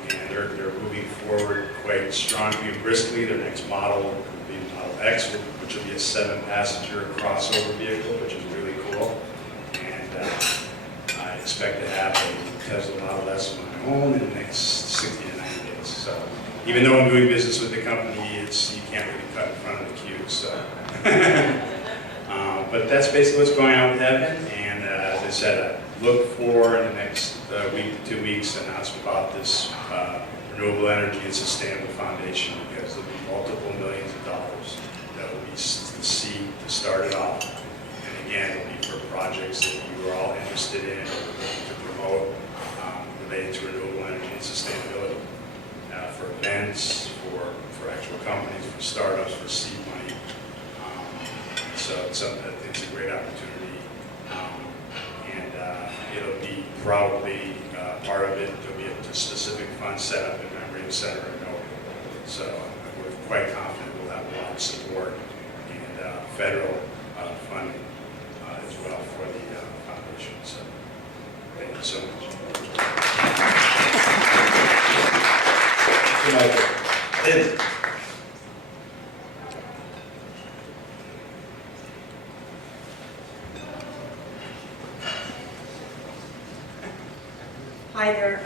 And they're moving forward quite strongly and briskly. Their next model will be Model X, which will be a 7-passenger crossover vehicle, which is really cool. And I expect to have a Tesla Model S of my own in the next 60 to 90 days. So even though I'm doing business with the company, you can't really cut in front of the queue. So, but that's basically what's going on with Evan. And as I said, I look for in the next week to 2 weeks an announcement about this renewable energy and sustainable foundation, because there'll be multiple millions of dollars that will be the seed to start it off. And again, it'll be for projects that you are all interested in or looking to promote related to renewable energy and sustainability. For events, for actual companies, for startups, for seed money. So it's something I think is a great opportunity. And it'll be probably part of it, there'll be a specific fund set up in Memory Center in Maui. So we're quite confident we'll have a lot of support and federal funding as well for the foundation. So thank you so much. Lynn. Hi there.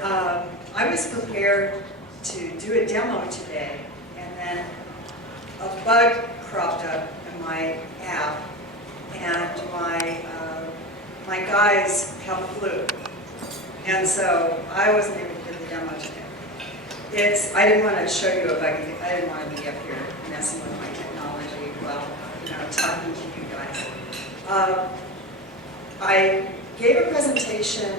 I was prepared to do a demo today, and then a bug cropped up in my app, and my guys have a flu, and so I wasn't able to do the demo today. I didn't want to show you a buggy. I didn't want to be up here messing with my technology while talking to you guys. I gave a presentation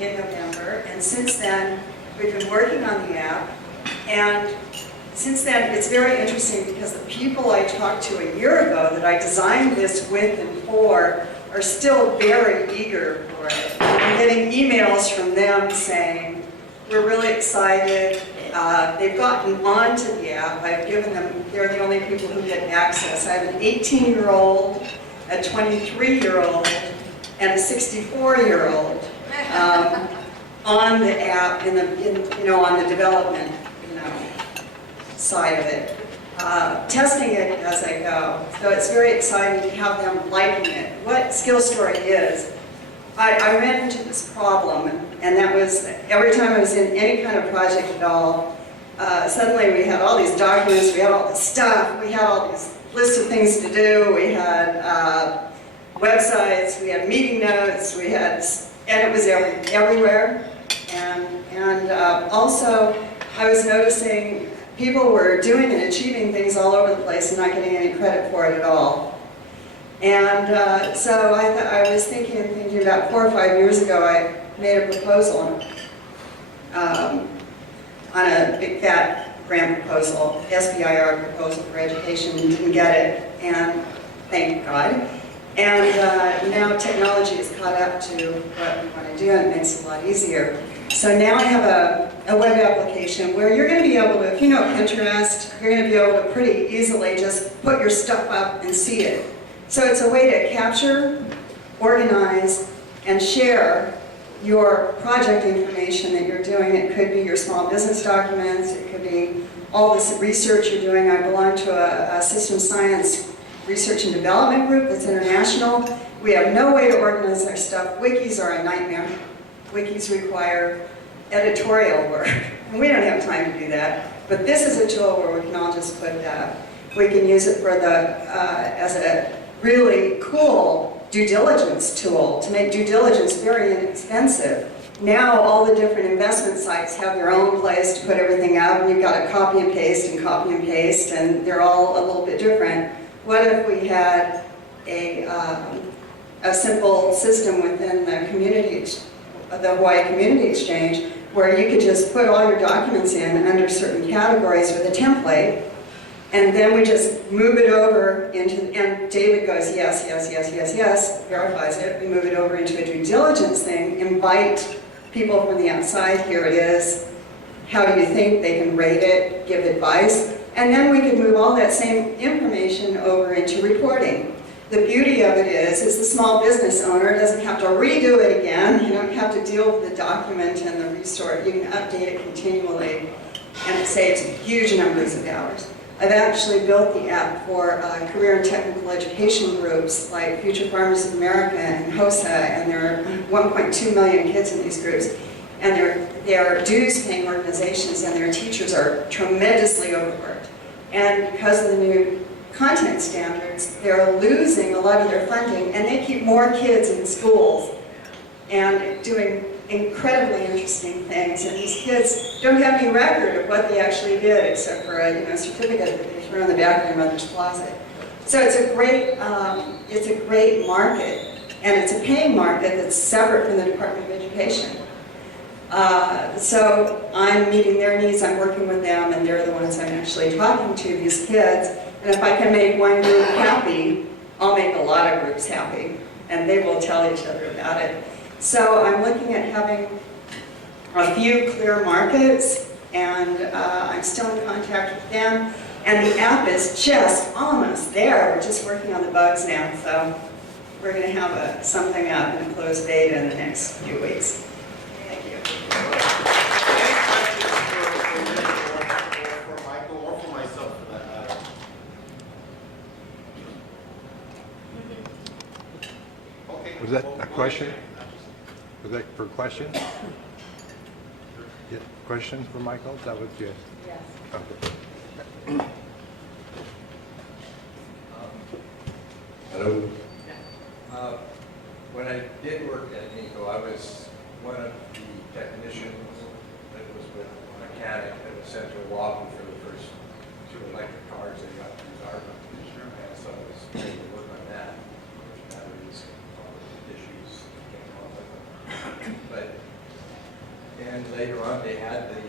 in November, and since then we've been working on the app, and since then it's very interesting because the people I talked to a year ago that I designed this with and for are still very eager for it. I'm getting emails from them saying, we're really excited. They've gotten onto the app. I've given them, they're the only people who get access. I have an 18-year-old, a 23-year-old, and a 64-year-old on the app, on the development, side of it, testing it as I go. So it's very exciting to have them liking it. What Skill Story is, I ran into this problem, and that was every time I was in any kind of project at all, suddenly we had all these documents, we had all this stuff, we had all these lists of things to do, we had websites, we had meeting notes, and it was everywhere. And also, I was noticing people were doing and achieving things all over the place and not getting any credit for it at all. And so I was thinking about 4 or 5 years ago, I made a proposal on a big fat grant proposal, SBIR proposal for education, and didn't get it, and thank God. And now technology has caught up to what we want to do, and it makes it a lot easier. So now I have a web application where you're going to be able to, if you know Pinterest, you're going to be able to pretty easily just put your stuff up and see it. So it's a way to capture, organize, and share your project information that you're doing. It could be your small business documents, it could be all this research you're doing. I belong to a systems science research and development group that's international. We have no way to organize our stuff. Wikis are a nightmare. Wikis require editorial work, and we don't have time to do that. But this is a tool where we can all just put we can use it for as a really cool due diligence tool to make due diligence very inexpensive. Now all the different investment sites have their own place to put everything up, and you've got to copy and paste, and they're all a little bit different. What if we had a simple system within the community, the Hawaii Community Exchange, where you could just put all your documents in under certain categories with a template, and then we just move it over into, and David goes, yes, yes, yes, yes, yes, verifies it. We move it over into a due diligence thing, invite people from the outside, here it is, how do you think, they can rate it, give advice, and then we can move all that same information over into reporting. The beauty of it is the small business owner doesn't have to redo it again. You don't have to deal with the document and the resource. You can update it continually, and it saves huge numbers of hours. I've actually built the app for career and technical education groups like Future Farmers of America and HOSA, and there are 1.2 million kids in these groups. And they're dues-paying organizations, and their teachers are tremendously overworked. And because of the new content standards, they're losing a lot of their funding, and they keep more kids in schools and doing incredibly interesting things. And these kids don't have any record of what they actually did, except for a certificate that they threw in the back of their mother's closet. So it's a great market, and it's a paying market that's separate from the Department of Education. So I'm meeting their needs, I'm working with them, and they're the ones I'm actually talking to, these kids. And if I can make one group happy, I'll make a lot of groups happy, and they will tell each other about it. So I'm looking at having a few clear markets, and I'm still in contact with them. And the app is just almost there. We're just working on the bugs now, so we're going to have something up in a closed beta in the next few weeks. Thank you. Any questions for Michael or for myself for that matter? Okay. Was that a question? Was that for a question? Yeah, question for Michael? Is that what you? Yes. Okay. Hello. When I did work at HECO, I was one of the technicians that was with a mechanic that was sent to Oahu for the first 2 electric cars that got through our company. And so I was able to work on that, batteries, all the issues that came along with them. But, and later on, they had the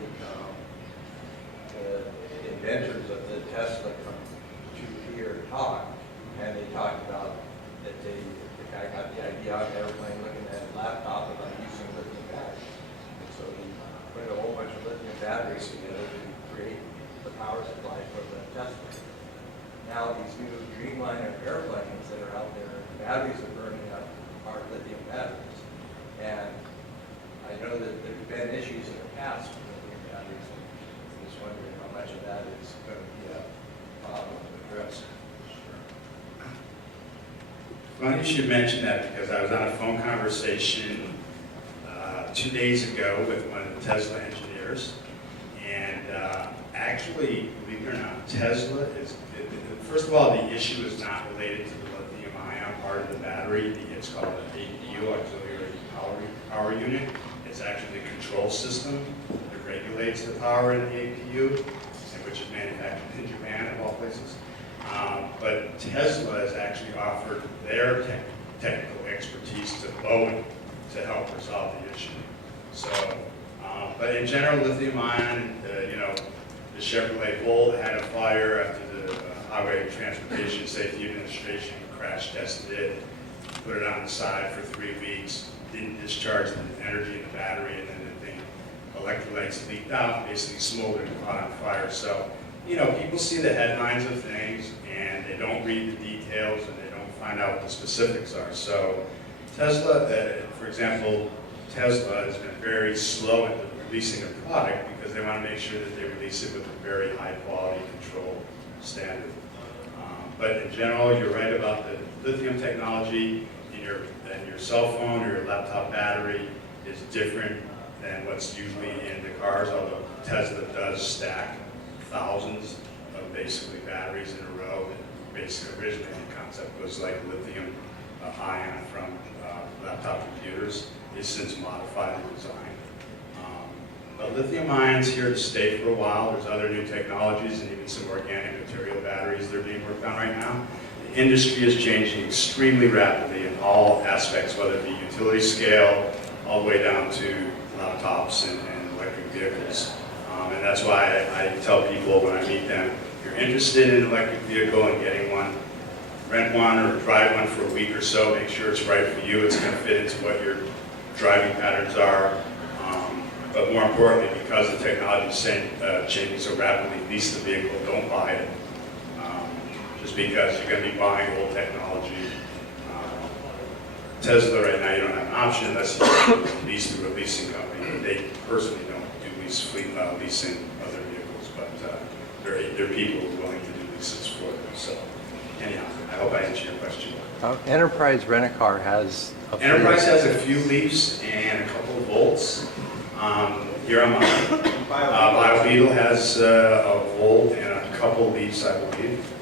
inventors of the Tesla come to here talk, and they talked about that the guy got the idea on the airplane looking at a laptop about using lithium batteries. And so he put a whole bunch of lithium batteries together to create the power supply for the Tesla. Now these new Dreamliner airplanes that are out there, the batteries are burning up are lithium batteries. And I know that there's been issues in the past with lithium batteries. I'm just wondering how much of that is going to be a problem to address. Funny you should mention that, because I was on a phone conversation 2 days ago with one of the Tesla engineers, and actually, believe it or not, Tesla is, first of all, the issue is not related to the lithium-ion part of the battery. It's called an APU, auxiliary power unit. It's actually the control system that regulates the power in the APU, which is manufactured in Japan, of all places. But Tesla has actually offered their technical expertise to Boeing to help resolve the issue. So, but in general, lithium-ion, the Chevrolet Volt had a fire after the Highway Transportation Safety Administration crash tested it, put it on the side for 3 weeks, didn't discharge the energy in the battery, and then the thing, electrolytes leaked out, basically smoldered and caught on fire. So, people see the headlines of things, and they don't read the details, and they don't find out what the specifics are. So Tesla, for example, Tesla has been very slow at releasing a product because they want to make sure that they release it with a very high quality control standard. But in general, you're right about the lithium technology. In your cell phone or your laptop battery is different than what's usually in the cars, although Tesla does stack thousands of basically batteries in a row. Basically, originally the concept was like lithium ion from laptop computers. It's since modified the design. But lithium ion's here to stay for a while. There's other new technologies and even some organic material batteries that are being worked on right now. The industry is changing extremely rapidly in all aspects, whether it be utility scale, all the way down to laptops and electric vehicles. And that's why I tell people when I meet them, if you're interested in an electric vehicle and getting one, rent one or drive one for a week or so, make sure it's right for you, it's going to fit into what your driving patterns are. But more importantly, because the technology is changing so rapidly, lease the vehicle, don't buy it. Just because you're going to be buying old technology. Tesla right now, you don't have an option unless you lease through a leasing company. They personally don't do leasing other vehicles, but there are people who are willing to do leases for them. So anyhow, I hope I answered your question. Enterprise Rent-A-Car has a few. Enterprise has a few leafs and a couple of volts. Here on Maui. BioBeetle has a volt and a couple leafs, I believe.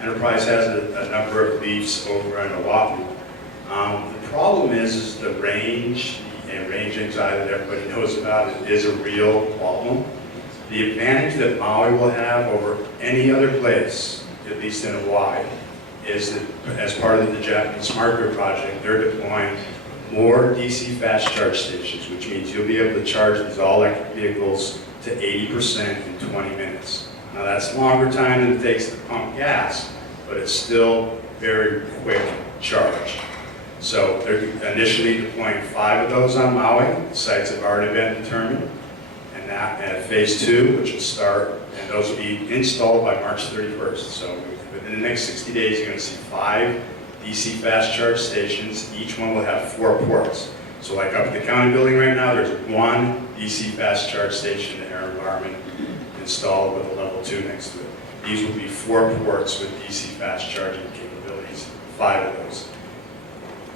Enterprise has a number of leafs over in Oahu. The problem is the range and range anxiety that everybody knows about is a real problem. The advantage that Maui will have over any other place, at least in Hawaii, is that as part of the Japanese Smart Grid project, they're deploying more DC fast charge stations, which means you'll be able to charge these all-electric vehicles to 80% in 20 minutes. Now that's longer time than it takes to pump gas, but it's still very quick charge. So they're initially deploying 5 of those on Maui. The sites have already been determined. And that at phase 2, which will start, and those will be installed by March 31st. So within the next 60 days, you're going to see 5 DC fast charge stations. Each one will have 4 ports. So like up at the county building right now, there's 1 DC fast charge station in the air environment installed with a level 2 next to it. These will be 4 ports with DC fast charging capabilities, 5 of those.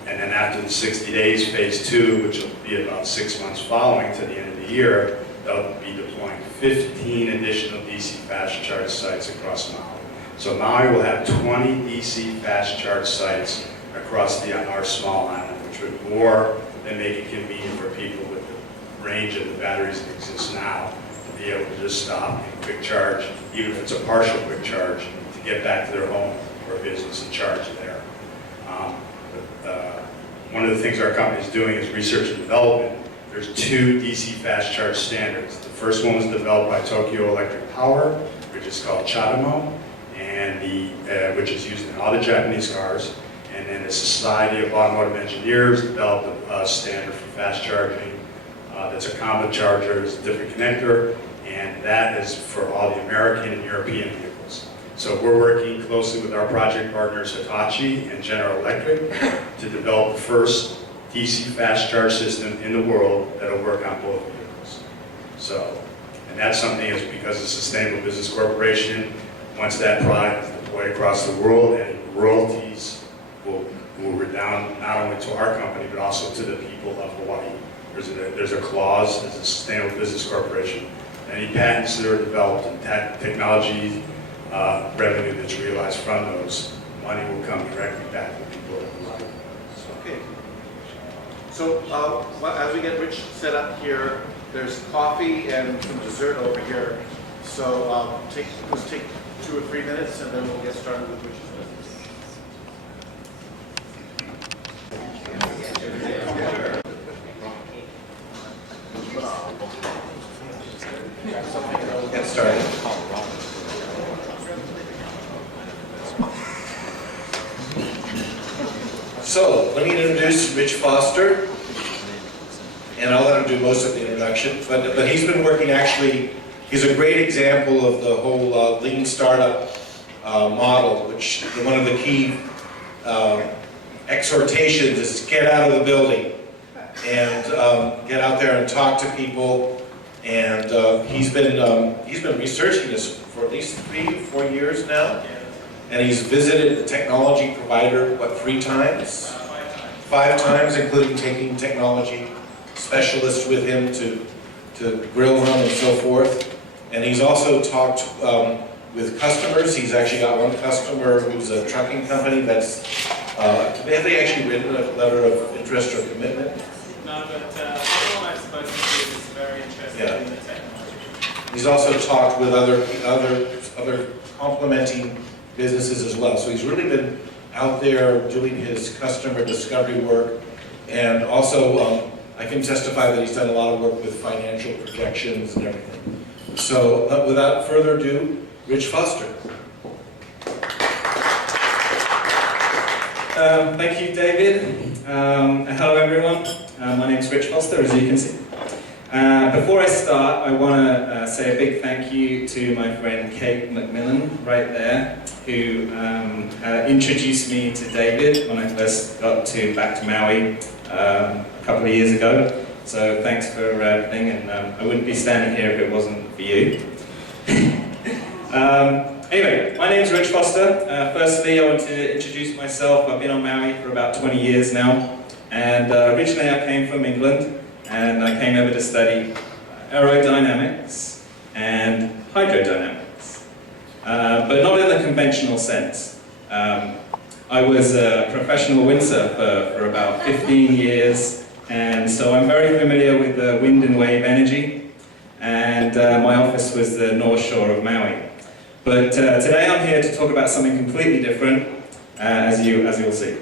And then after the 60 days, phase 2, which will be about 6 months following to the end of the year, they'll be deploying 15 additional DC fast charge sites across Maui. So Maui will have 20 DC fast charge sites across our small island, which would more than make it convenient for people with the range of the batteries that exist now to be able to just stop and quick charge, even if it's a partial quick charge, to get back to their home or business and charge there. One of the things our company is doing is research and development. There's 2 DC fast charge standards. The first one was developed by Tokyo Electric Power, which is called CHAdeMO, and which is used in all the Japanese cars. And then the Society of Automotive Engineers developed a standard for fast charging that's a combo charger, it's a different connector, and that is for all the American and European vehicles. So we're working closely with our project partners Hitachi and General Electric to develop the first DC fast charge system in the world that will work on both vehicles. So, and that's something is because it's a Sustainable Business Corporation. Once that product is deployed across the world, and royalties will redound not only to our company but also to the people of Hawaii. There's a clause as a Sustainable Business Corporation. Any patents that are developed and technology revenue that's realized from those, money will come directly back to the people of Hawaii. Okay. So as we get Rich set up here, there's coffee and some dessert over here. So let's take 2 or 3 minutes and then we'll get started with Rich's business. We'll get started. So, let me introduce Rich Foster, and I'll let him do most of the introduction, but he's been working actually, he's a great example of the whole lean startup model, which one of the key exhortations is get out of the building and get out there and talk to people, and he's been researching this for at least 3 to 4 years now, and he's visited the technology provider, what, 3 times? 5 times, including taking technology specialists with him to grill them and so forth. And he's also talked with customers. He's actually got one customer who's a trucking company that's, have they actually written a letter of interest or commitment? No, but everyone I've spoken to is very interested in the technology. He's also talked with other complementing businesses as well. So he's really been out there doing his customer discovery work, and also I can testify that he's done a lot of work with financial projections and everything. So without further ado, Rich Foster. Thank you, David. Hello, everyone. My name is Rich Foster, as you can see. Before I start, I want to say a big thank you to my friend Kate McMillan, right there, who introduced me to David when I first got back to Maui a couple of years ago. So thanks for everything, and I wouldn't be standing here if it wasn't for you. Anyway, my name's Rich Foster. Firstly, I want to introduce myself. I've been on Maui for about 20 years now, and originally I came from England, and I came over to study aerodynamics and hydrodynamics, but not in the conventional sense. I was a professional windsurfer for about 15 years, and so I'm very familiar with wind and wave energy, and my office was the North Shore of Maui. But today I'm here to talk about something completely different, as you'll see.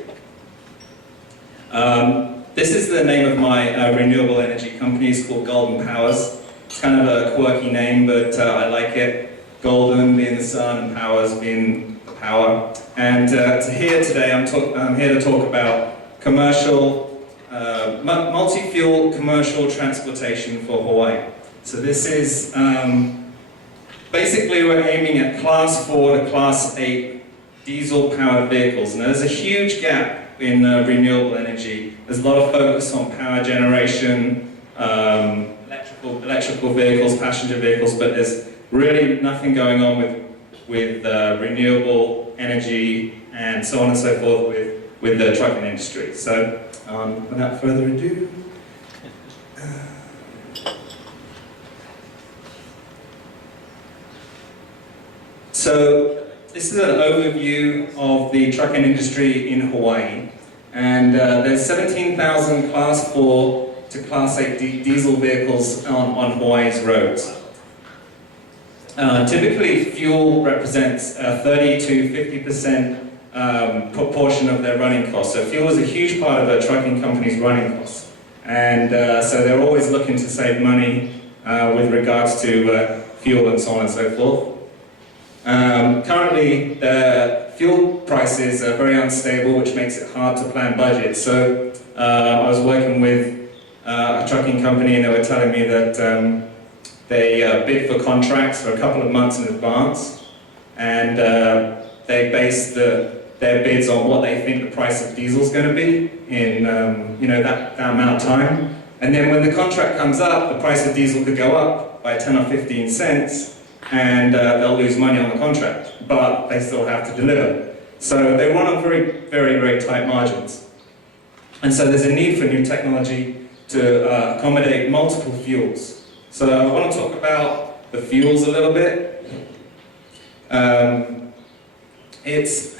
This is the name of my renewable energy company. It's called Golden Powers. It's kind of a quirky name, but I like it. Golden being the sun and powers being the power. And here today I'm here to talk about commercial, multi-fuel commercial transportation for Hawaii. So this is, basically we're aiming at Class 4 to Class 8 diesel-powered vehicles. Now there's a huge gap in renewable energy. There's a lot of focus on power generation, electrical vehicles, passenger vehicles, but there's really nothing going on with renewable energy and so on and so forth with the trucking industry. So without further ado, so this is an overview of the trucking industry in Hawaii, and there's 17,000 Class 4 to Class 8 diesel vehicles on Hawaii's roads. Typically, fuel represents 30 to 50% proportion of their running costs. So fuel is a huge part of a trucking company's running costs, and so they're always looking to save money with regards to fuel and so on and so forth. Currently, the fuel prices are very unstable, which makes it hard to plan budgets. So I was working with a trucking company, and they were telling me that they bid for contracts for a couple of months in advance, and they base their bids on what they think the price of diesel is going to be in that amount of time. And then when the contract comes up, the price of diesel could go up by 10 or 15 cents. And they'll lose money on the contract, but they still have to deliver. So they run on very, very, very tight margins. And so there's a need for new technology to accommodate multiple fuels. So I want to talk about the fuels a little bit. It's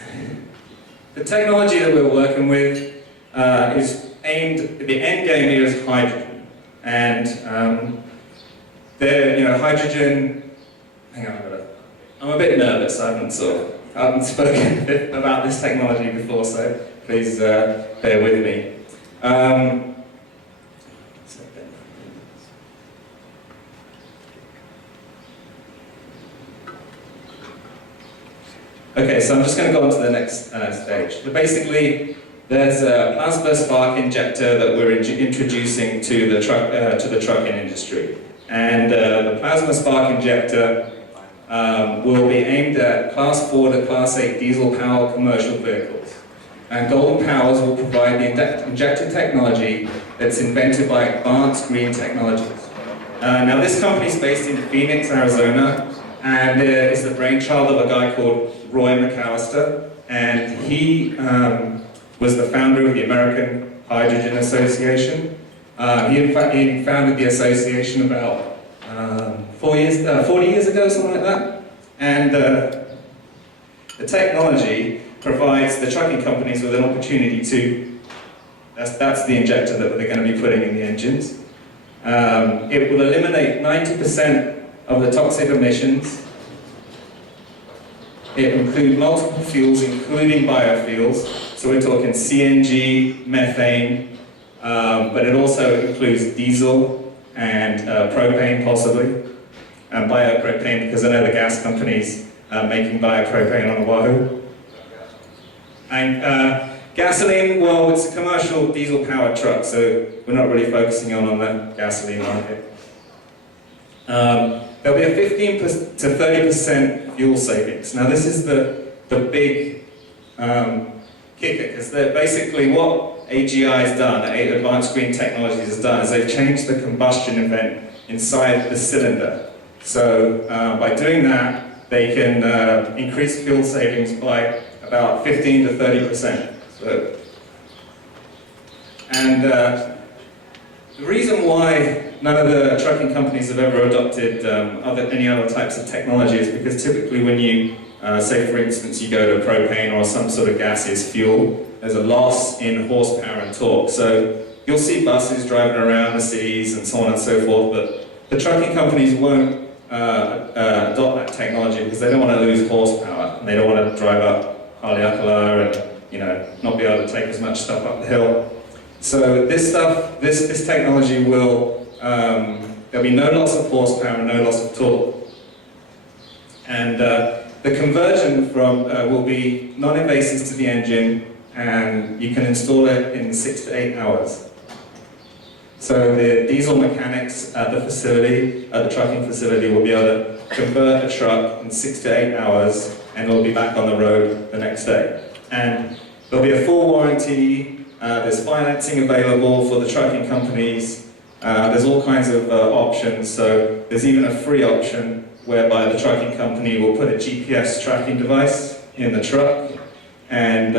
the technology that we're working with is aimed, the end game here is hydrogen. And hydrogen. Hang on, I'm a bit nervous. I haven't spoken about this technology before, so please bear with me. Okay, so I'm just going to go on to the next stage. But basically, there's a plasma spark injector that we're introducing to the trucking industry, and the plasma spark injector will be aimed at Class 4 to Class 8 diesel-powered commercial vehicles. And Golden Powers will provide the injector technology that's invented by Advanced Green Technologies. Now this company is based in Phoenix, Arizona, and it's the brainchild of a guy called Roy McAllister, and he was the founder of the American Hydrogen Association. He founded the association about 40 years ago, something like that. And the technology provides the trucking companies with an opportunity to, that's the injector that they're going to be putting in the engines. It will eliminate 90% of the toxic emissions. It includes multiple fuels, including biofuels. So we're talking CNG, methane, but it also includes diesel and propane possibly, and biopropane, because I know the gas companies are making biopropane on Oahu. And gasoline, well, it's a commercial diesel-powered truck, so we're not really focusing on the gasoline market. There'll be a 15 to 30% fuel savings. Now this is the big kicker, because basically what AGI has done, Advanced Green Technologies has done, is they've changed the combustion event inside the cylinder. So by doing that, they can increase fuel savings by about 15 to 30%. So, and the reason why none of the trucking companies have ever adopted any other types of technology is because typically when you, say for instance, you go to propane or some sort of gaseous fuel, there's a loss in horsepower and torque. So you'll see buses driving around the cities and so on and so forth, but the trucking companies won't adopt that technology because they don't want to lose horsepower and they don't want to drive up Haleakala and not be able to take as much stuff up the hill. So this technology will, there'll be no loss of horsepower and no loss of torque. And the conversion will be non-invasive to the engine, and you can install it in 6 to 8 hours. So the diesel mechanics at the facility, at the trucking facility, will be able to convert a truck in 6 to 8 hours, and it'll be back on the road the next day. And there'll be a full warranty. There's financing available for the trucking companies. There's all kinds of options. So there's even a free option whereby the trucking company will put a GPS tracking device in the truck, and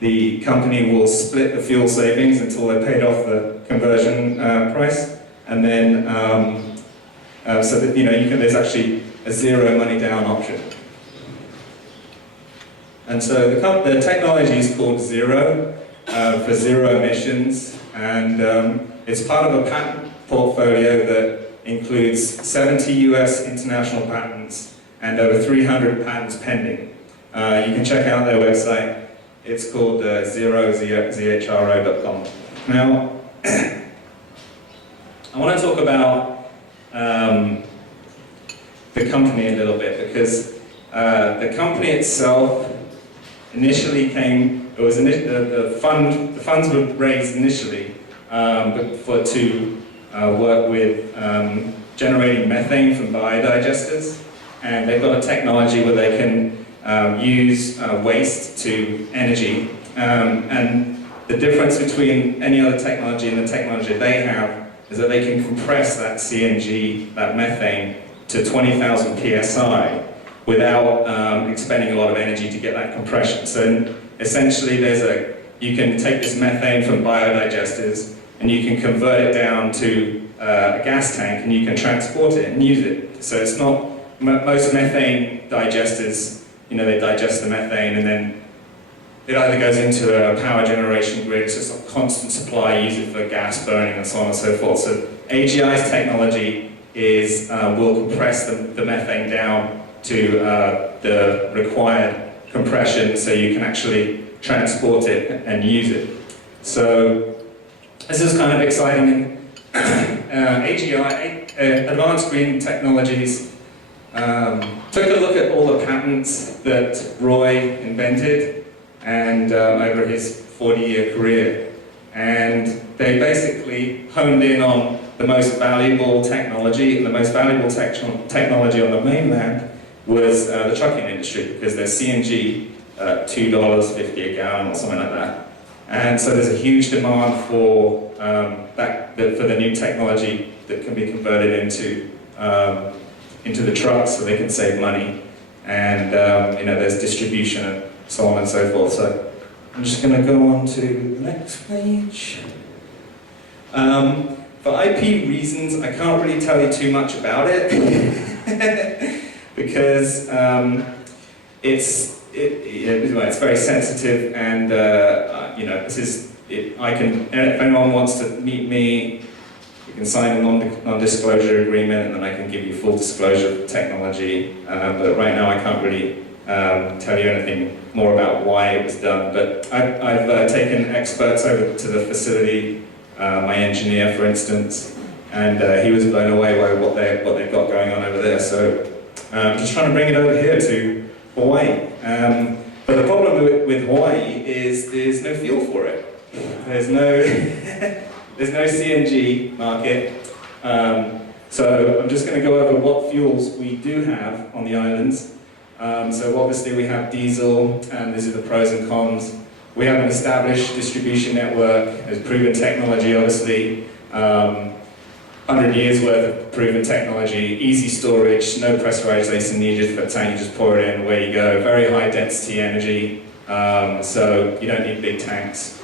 the company will split the fuel savings until they're paid off the conversion price, and then so that there's actually a zero money down option. And so the technology is called Zero, for zero emissions, and it's part of a patent portfolio that includes 70 US international patents and over 300 patents pending. You can check out their website. It's called zero.zhro.com. Now, I want to talk about the company a little bit, because the company itself initially came, the funds were raised initially to work with generating methane from biodigesters, and they've got a technology where they can use waste to energy, and the difference between any other technology and the technology they have is that they can compress that CNG, that methane, to 20,000 psi without expending a lot of energy to get that compression. So essentially you can take this methane from biodigesters and you can convert it down to a gas tank, and you can transport it and use it. So it's not, most methane digesters, they digest the methane and then it either goes into a power generation grid, so it's a constant supply, use it for gas burning and so on and so forth. So AGI's technology will compress the methane down to the required compression so you can actually transport it and use it. So this is kind of exciting. AGI, Advanced Green Technologies, took a look at all the patents that Roy invented and over his 40-year career, and they basically honed in on the most valuable technology, and the most valuable technology on the mainland was the trucking industry, because there's CNG at $2.50 a gallon or something like that. And so there's a huge demand for for the new technology that can be converted into into the trucks so they can save money. And there's distribution and so on and so forth. So I'm just going to go on to the next page. For IP reasons, I can't really tell you too much about it because it's very sensitive, and if anyone wants to meet me, we can sign a non-disclosure agreement, and then I can give you full disclosure of the technology. But right now, I can't really tell you anything more about why it was done. But I've taken experts over to the facility. My engineer, for instance, and he was blown away by what they've got going on over there. So I'm just trying to bring it over here to Hawaii. But the problem with Hawaii is there's no fuel for it. There's no CNG market. So I'm just going to go over what fuels we do have on the islands. So obviously we have diesel, and these are the pros and cons. We have an established distribution network. There's proven technology, obviously. 100 years worth of proven technology, easy storage, no pressurization needed for the tank, you just pour it in, away you go. Very high density energy, so you don't need big tanks.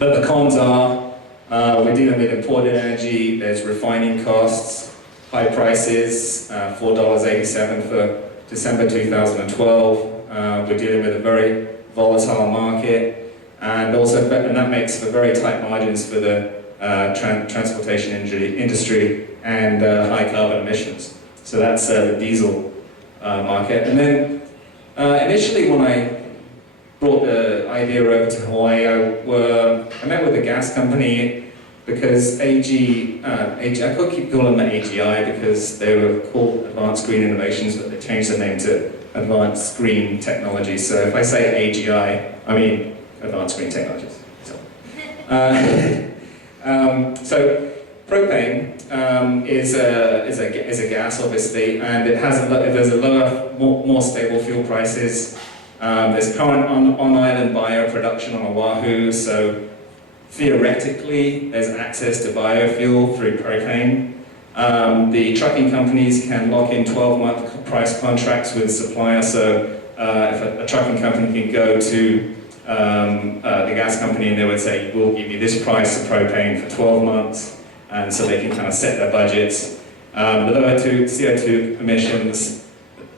But the cons are, we're dealing with imported energy, there's refining costs, high prices, $4.87 for December 2012. We're dealing with a very volatile market, and that makes for very tight margins for the transportation industry and high carbon emissions. So that's the diesel market. And then initially when I brought the idea over to Hawaii, I met with a gas company because I could keep calling them AGI because they were called Advanced Green Innovations, but they changed their name to Advanced Green Technologies. So if I say AGI, I mean Advanced Green Technologies. So propane is a gas, obviously, and there's a lower, more stable fuel prices. There's current on-island bioproduction on Oahu, so theoretically there's access to biofuel through propane. The trucking companies can lock in 12-month price contracts with the supplier, so if a trucking company can go to the gas company and they would say, we'll give you this price of propane for 12 months, and so they can kind of set their budgets. The lower CO2 emissions.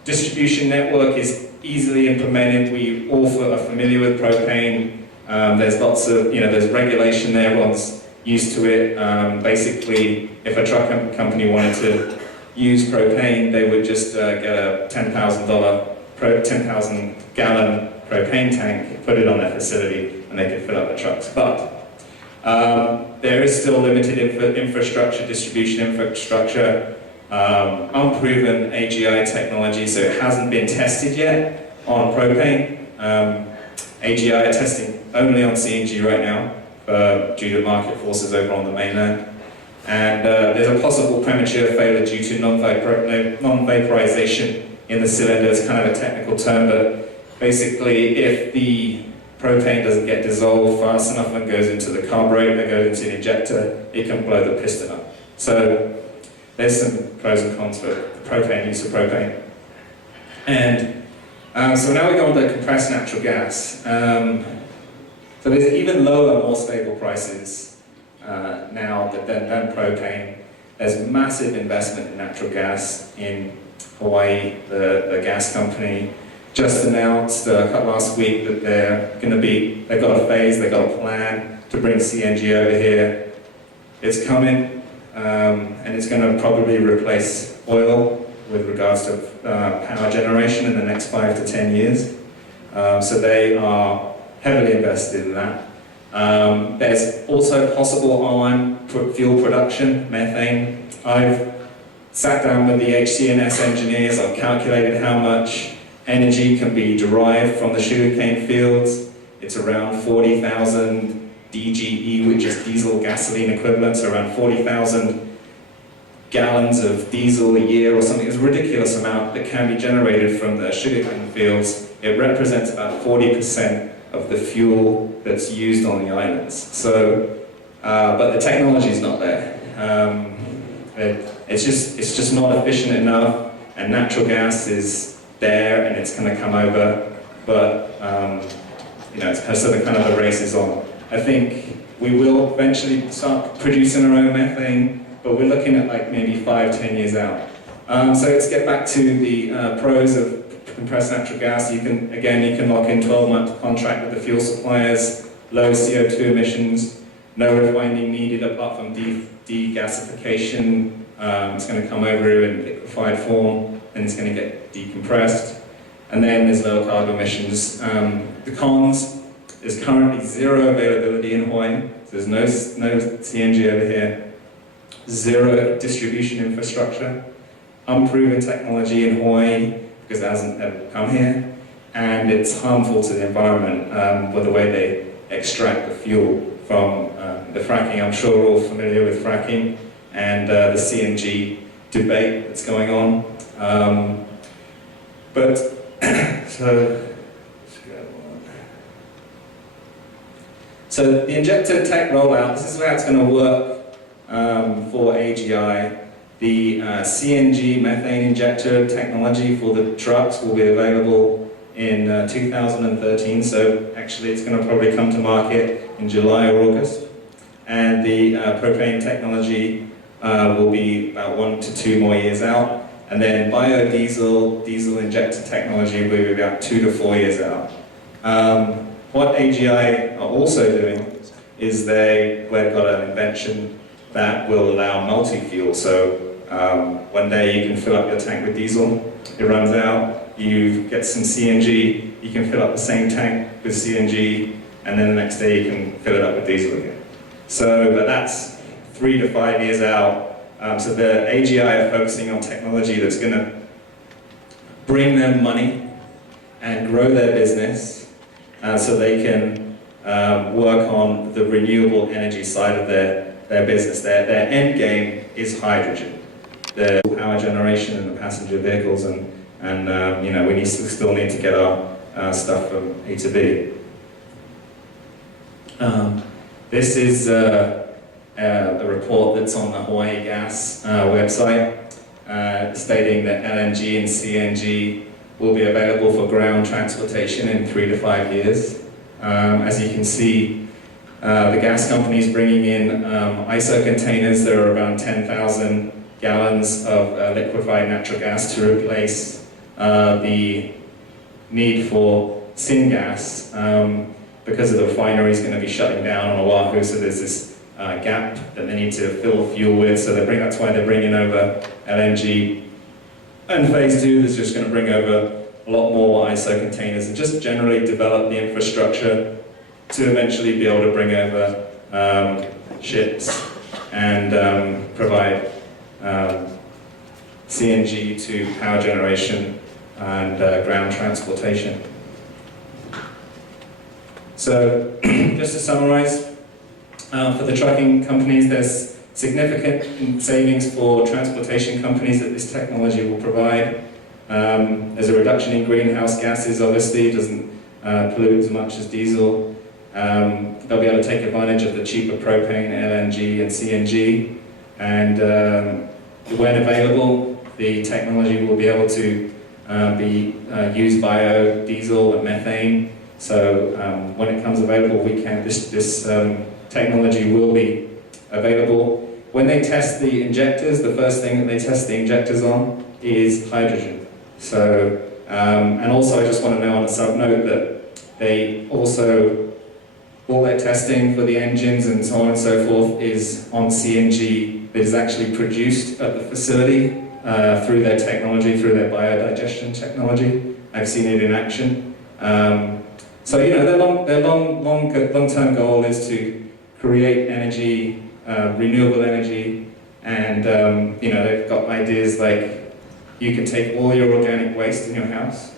Distribution network is easily implemented. We all are familiar with propane. There's lots of, there's regulation there, everyone's used to it. Basically, if a truck company wanted to use propane, they would just get a $10,000 gallon propane tank, put it on their facility, and they could fill up the trucks. But there is still limited infrastructure, distribution infrastructure, unproven AGI technology, so it hasn't been tested yet on propane. AGI are testing only on CNG right now, due to market forces over on the mainland. And there's a possible premature failure due to non-vaporization in the cylinder. It's kind of a technical term, but basically if the propane doesn't get dissolved fast enough and goes into the carburetor and goes into the injector, it can blow the piston up. So there's some pros and cons for the propane, use of propane. And so now we go on to compressed natural gas. So there's even lower, more stable prices now than propane. There's massive investment in natural gas in Hawaii. The gas company just announced last week that they've got a phase, they've got a plan to bring CNG over here. It's coming, and it's going to probably replace oil with regards to power generation in the next 5 to 10 years. So they are heavily invested in that. There's also possible on fuel production, methane. I've sat down with the HCNS engineers, I've calculated how much energy can be derived from the sugarcane fields. It's around 40,000 DGE, which is diesel gasoline equivalents, around 40,000 gallons of diesel a year or something. It's a ridiculous amount that can be generated from the sugarcane fields. It represents about 40% of the fuel that's used on the islands. So, but the technology is not there. It's just not efficient enough, and natural gas is there and it's going to come over, but it's so the kind of the race is on. I think we will eventually start producing our own methane, but we're looking at like maybe 5-10 years out. So let's get back to the pros of compressed natural gas. You can lock in 12-month contract with the fuel suppliers, low CO2 emissions, no refining needed apart from degasification. It's going to come over in liquefied form and it's going to get decompressed. And then there's low carbon emissions. The cons is currently zero availability in Hawaii. So there's no CNG over here. Zero distribution infrastructure. Unproven technology in Hawaii because it hasn't ever come here. And it's harmful to the environment with the way they extract the fuel from the fracking. I'm sure we're all familiar with fracking and the CNG debate that's going on. So the injector tech rollout, this is how it's going to work for AGI. The CNG methane injector technology for the trucks will be available in 2013, so actually it's going to probably come to market in July or August. And the propane technology will be about 1 to 2 more years out. And then biodiesel, diesel injector technology will be about 2 to 4 years out. What AGI are also doing is they've got an invention that will allow multi-fuel. So one day you can fill up your tank with diesel, it runs out, you get some CNG, you can fill up the same tank with CNG, and then the next day you can fill it up with diesel again. So, but that's 3 to 5 years out. So the AGI are focusing on technology that's going to bring them money and grow their business so they can work on the renewable energy side of their business. Their end game is hydrogen. The power generation in the passenger vehicles and we still need to get our stuff from A to B. This is a report that's on the Hawaii Gas website stating that LNG and CNG will be available for ground transportation in 3 to 5 years. As you can see, the gas company's bringing in ISO containers. There are around 10,000 gallons of liquefied natural gas to replace the need for syngas because of the refineries going to be shutting down on Oahu, so there's this gap that they need to fill fuel with, so that's why they're bringing over LNG. And phase 2 is just going to bring over a lot more ISO containers and just generally develop the infrastructure to eventually be able to bring over ships and provide CNG to power generation and ground transportation. So, just to summarize, for the trucking companies, there's significant savings for transportation companies that this technology will provide. There's a reduction in greenhouse gases, obviously, it doesn't pollute as much as diesel. They'll be able to take advantage of the cheaper propane, LNG, and CNG. And when available, the technology will be able to use biodiesel and methane. So when it comes available, this technology will be available. When they test the injectors, the first thing that they test the injectors on is hydrogen. So, and also I just want to know on a sub note that they also, all their testing for the engines and so on and so forth is on CNG that is actually produced at the facility through their technology, through their biodigestion technology. I've seen it in action. So their long-term goal is to create energy, renewable energy, and they've got ideas like you can take all your organic waste in your house,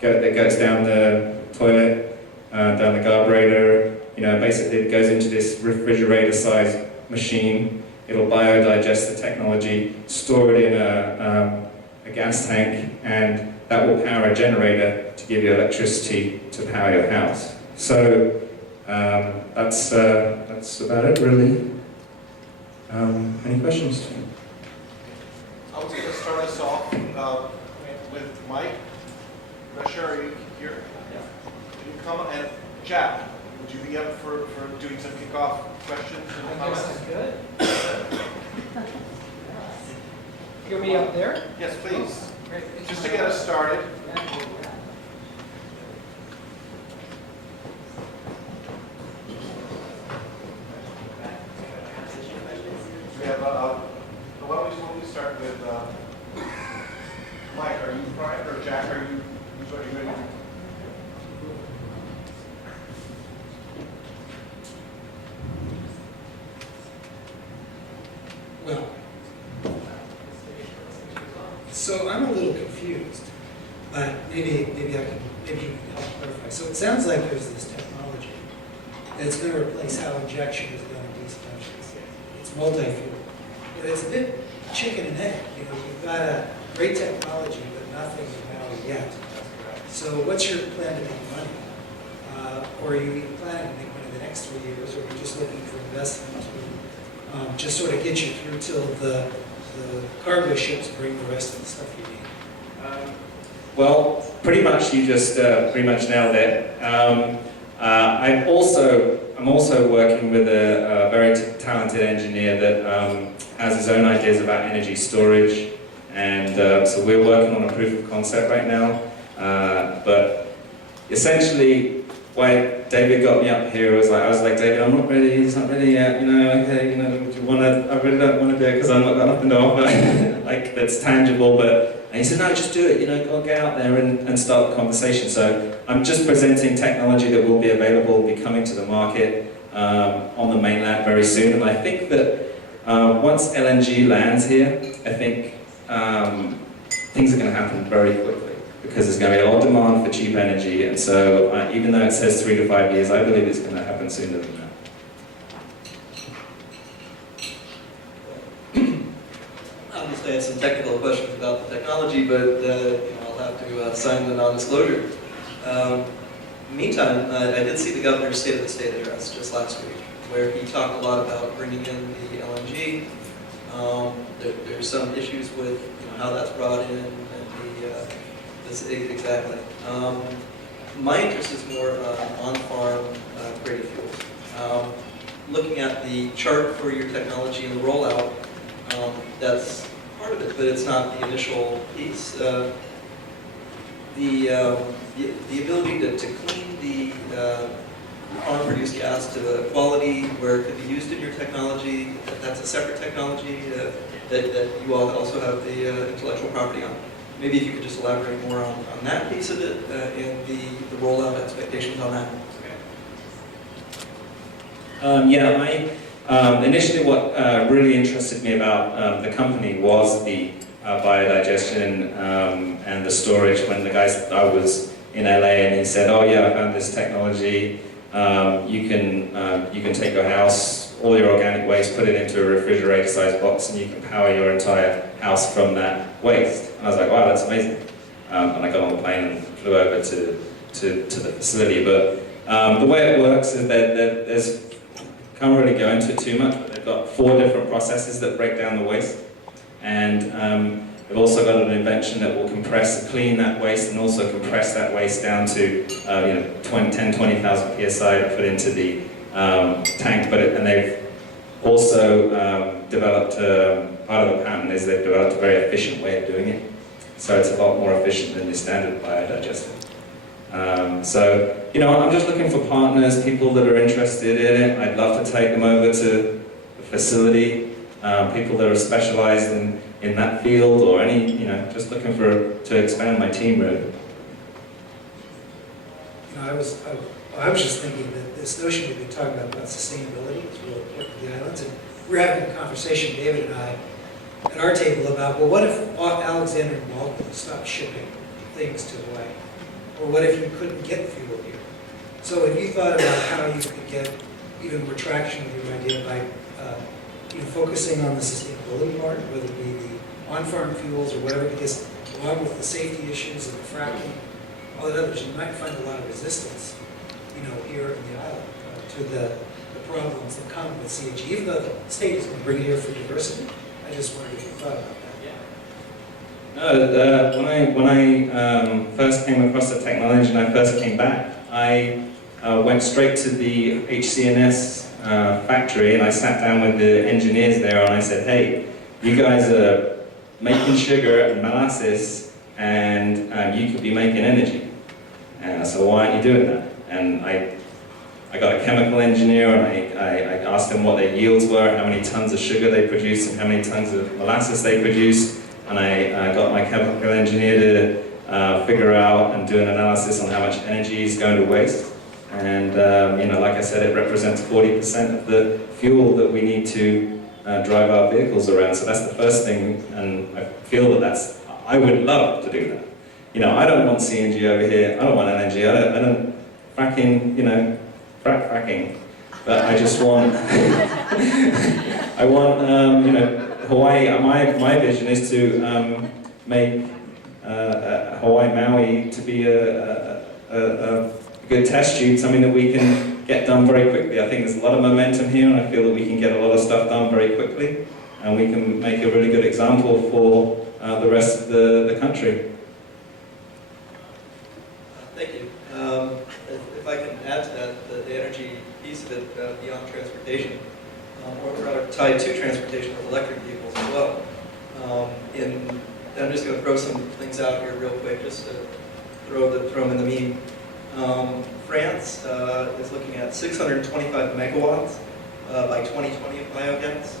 that goes down the toilet, down the carburetor, basically it goes into this refrigerator-sized machine. It'll biodigest the technology, store it in a gas tank, and that will power a generator to give you electricity to power your house. So that's about it, really. Any questions? with Mike. Russia, are you here? Yeah. Can you come and Jack? Would you be up for doing some kickoff questions and comments? Good. You want me up there? Yes, please. Just to get us started. We have why don't we start with Mike? Are you primed, or Jack? Are you ready? Well, so I'm a little confused, but maybe you can help clarify. So it sounds like there's this technology that's going to replace how injection is done in diesel engines. It's multi-fuel. But it's a bit chicken and egg. You know, you've got a great technology, but nothing in Maui yet. So what's your plan to make money? Or are you planning to make money the next 3 years, or are you just looking for investment to just sort of get you through till the cargo ships bring the rest of the stuff you need? Well, pretty much you just pretty much nailed it. I'm also working with a very talented engineer that has his own ideas about energy storage, and so we're working on a proof of concept right now. But essentially, why David got me up here was I was like, David, I'm not ready. He's not ready yet. You know, okay, you know, do you want to? I really don't want to do it because I'm not got nothing to offer, like that's tangible. And he said, no, just do it. You know, go get out there and start the conversation. So I'm just presenting technology that will be available, will be coming to the market on the mainland very soon. And I think that once LNG lands here, I think things are going to happen very quickly, because there's going to be a lot of demand for cheap energy, and so even though it says 3 to 5 years, I believe it's going to happen sooner than that. Obviously, I have some technical questions about the technology, but I'll have to sign the non-disclosure. Meantime, I did see the governor's State of the State address just last week, where he talked a lot about bringing in the LNG. There's some issues with how that's brought in, and exactly. My interest is more on-farm creative fuels. Looking at the chart for your technology and the rollout, that's part of it, but it's not the initial piece. The ability to clean the farm-produced gas to the quality where it could be used in your technology, that's a separate technology that you all also have the intellectual property on. Maybe if you could just elaborate more on that piece of it and the rollout expectations on that. Initially what really interested me about the company was the biodigestion and the storage. When the guy said I was in LA and he said, oh yeah, I found this technology, you can take your house, all your organic waste, put it into a refrigerator-sized box, and you can power your entire house from that waste. And I was like, wow, that's amazing. And I got on the plane and flew over to the facility. But the way it works is that there's, can't really go into it too much, but they've got 4 different processes that break down the waste. And they've also got an invention that will clean that waste, and also compress that waste down to 10, 20,000 psi to put into the tank. And they've also developed, part of the patent is they've developed a very efficient way of doing it. So it's a lot more efficient than the standard biodigester. I'm just looking for partners, people that are interested in it. I'd love to take them over to the facility, people that are specialized in that field, or just looking to expand my team really. I was just thinking that this notion we've been talking about sustainability is really important to the islands, and we're having a conversation, David and I, at our table about, well, what if Alexander and Baldwin stopped shipping things to Hawaii? Or what if you couldn't get fuel here? So have you thought about how you could get even more traction with your idea by focusing on the sustainability part, whether it be the on-farm fuels or whatever, because along with the safety issues and the fracking, all that others, you might find a lot of resistance, here in the island to the problems that come with CHE, even though the state is going to bring it here for diversity. I just wondered if you thought about that. No, when I first came across the technology and I first came back, I went straight to the HCNS factory and I sat down with the engineers there and I said, hey, you guys are making sugar and molasses and you could be making energy. So why aren't you doing that? And I got a chemical engineer and I asked them what their yields were, how many tons of sugar they produce and how many tons of molasses they produce. And I got my chemical engineer to figure out and do an analysis on how much energy is going to waste. And you know, like I said, it represents 40% of the fuel that we need to drive our vehicles around. So that's the first thing, and I feel that I would love to do that. You know, I don't want CNG over here. I don't want LNG. I don't fracking. You know, fracking. But I just want. I want. You know. Hawaii, my vision is to make Hawaii, Maui to be a good test tube, something that we can get done very quickly. I think there's a lot of momentum here and I feel that we can get a lot of stuff done very quickly and we can make a really good example for the rest of the country. Thank you. If I can add to that, the energy piece of it beyond transportation, or rather tied to transportation with electric vehicles as well. And I'm just going to throw some things out here real quick, just to throw them in the meme. France is looking at 625 megawatts by 2020 of biogas.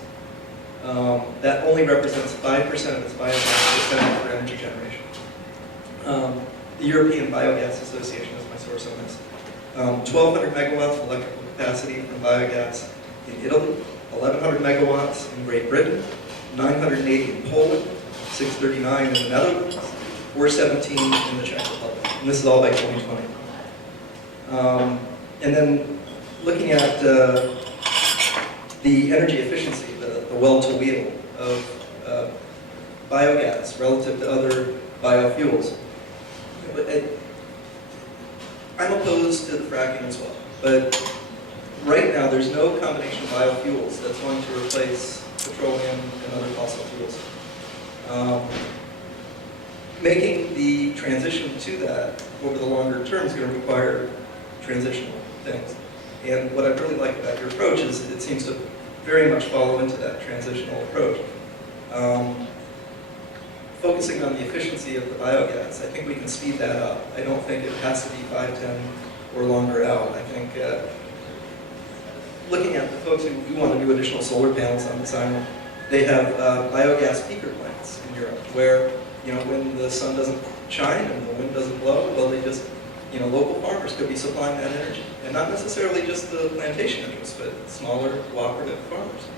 That only represents 5% of its biogas extended for energy generation. The European Biogas Association is my source on this. 1,200 megawatts of electrical capacity from biogas in Italy, 1,100 megawatts in Great Britain, 980 in Poland, 639 in the Netherlands, 417 in the Czech Republic. And this is all by 2020. And then looking at the energy efficiency, the well-to-wheel of biogas relative to other biofuels. I'm opposed to the fracking as well, but right now there's no combination of biofuels that's going to replace petroleum and other fossil fuels. Making the transition to that over the longer term is going to require transitional things. And what I really like about your approach is it seems to very much follow into that transitional approach. Focusing on the efficiency of the biogas, I think we can speed that up. I don't think it has to be 5, 10, or longer out. I think looking at the folks who want to do additional solar panels on this island, they have biogas peaker plants in Europe where, you know, when the sun doesn't shine and the wind doesn't blow, well, they just, you know, local farmers could be supplying that energy. And not necessarily just the plantation interests, but smaller cooperative farmers.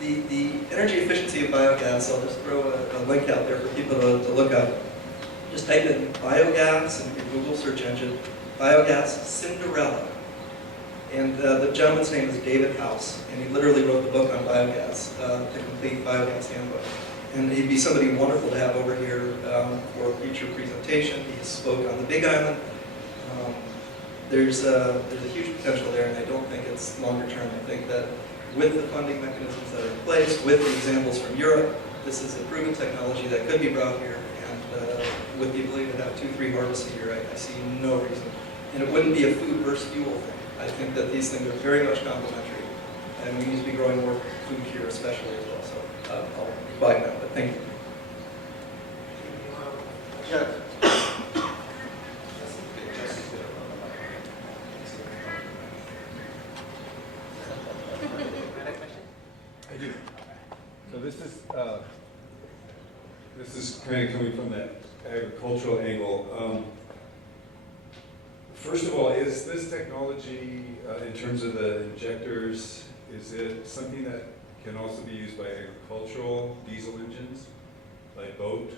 The energy efficiency of biogas, I'll just throw a link out there for people to look up. Just type in biogas in your Google search engine, biogas Cinderella. And the gentleman's name is David House, and he literally wrote the book on biogas, the complete biogas handbook. And he'd be somebody wonderful to have over here for a future presentation. He spoke on the Big Island. There's a huge potential there, and I don't think it's longer term. I think that with the funding mechanisms that are in place, with the examples from Europe, this is a proven technology that could be brought here. And with the ability to have 2-3 harvests a year, I see no reason. And it wouldn't be a food versus fuel thing. I think that these things are very much complementary, and we need to be growing more food here, especially as well. So I'll be quiet now, but thank you. Jeff. I do. So this is kind of coming from that agricultural angle. First of all, is this technology, in terms of the injectors, is it something that can also be used by agricultural diesel engines, like boat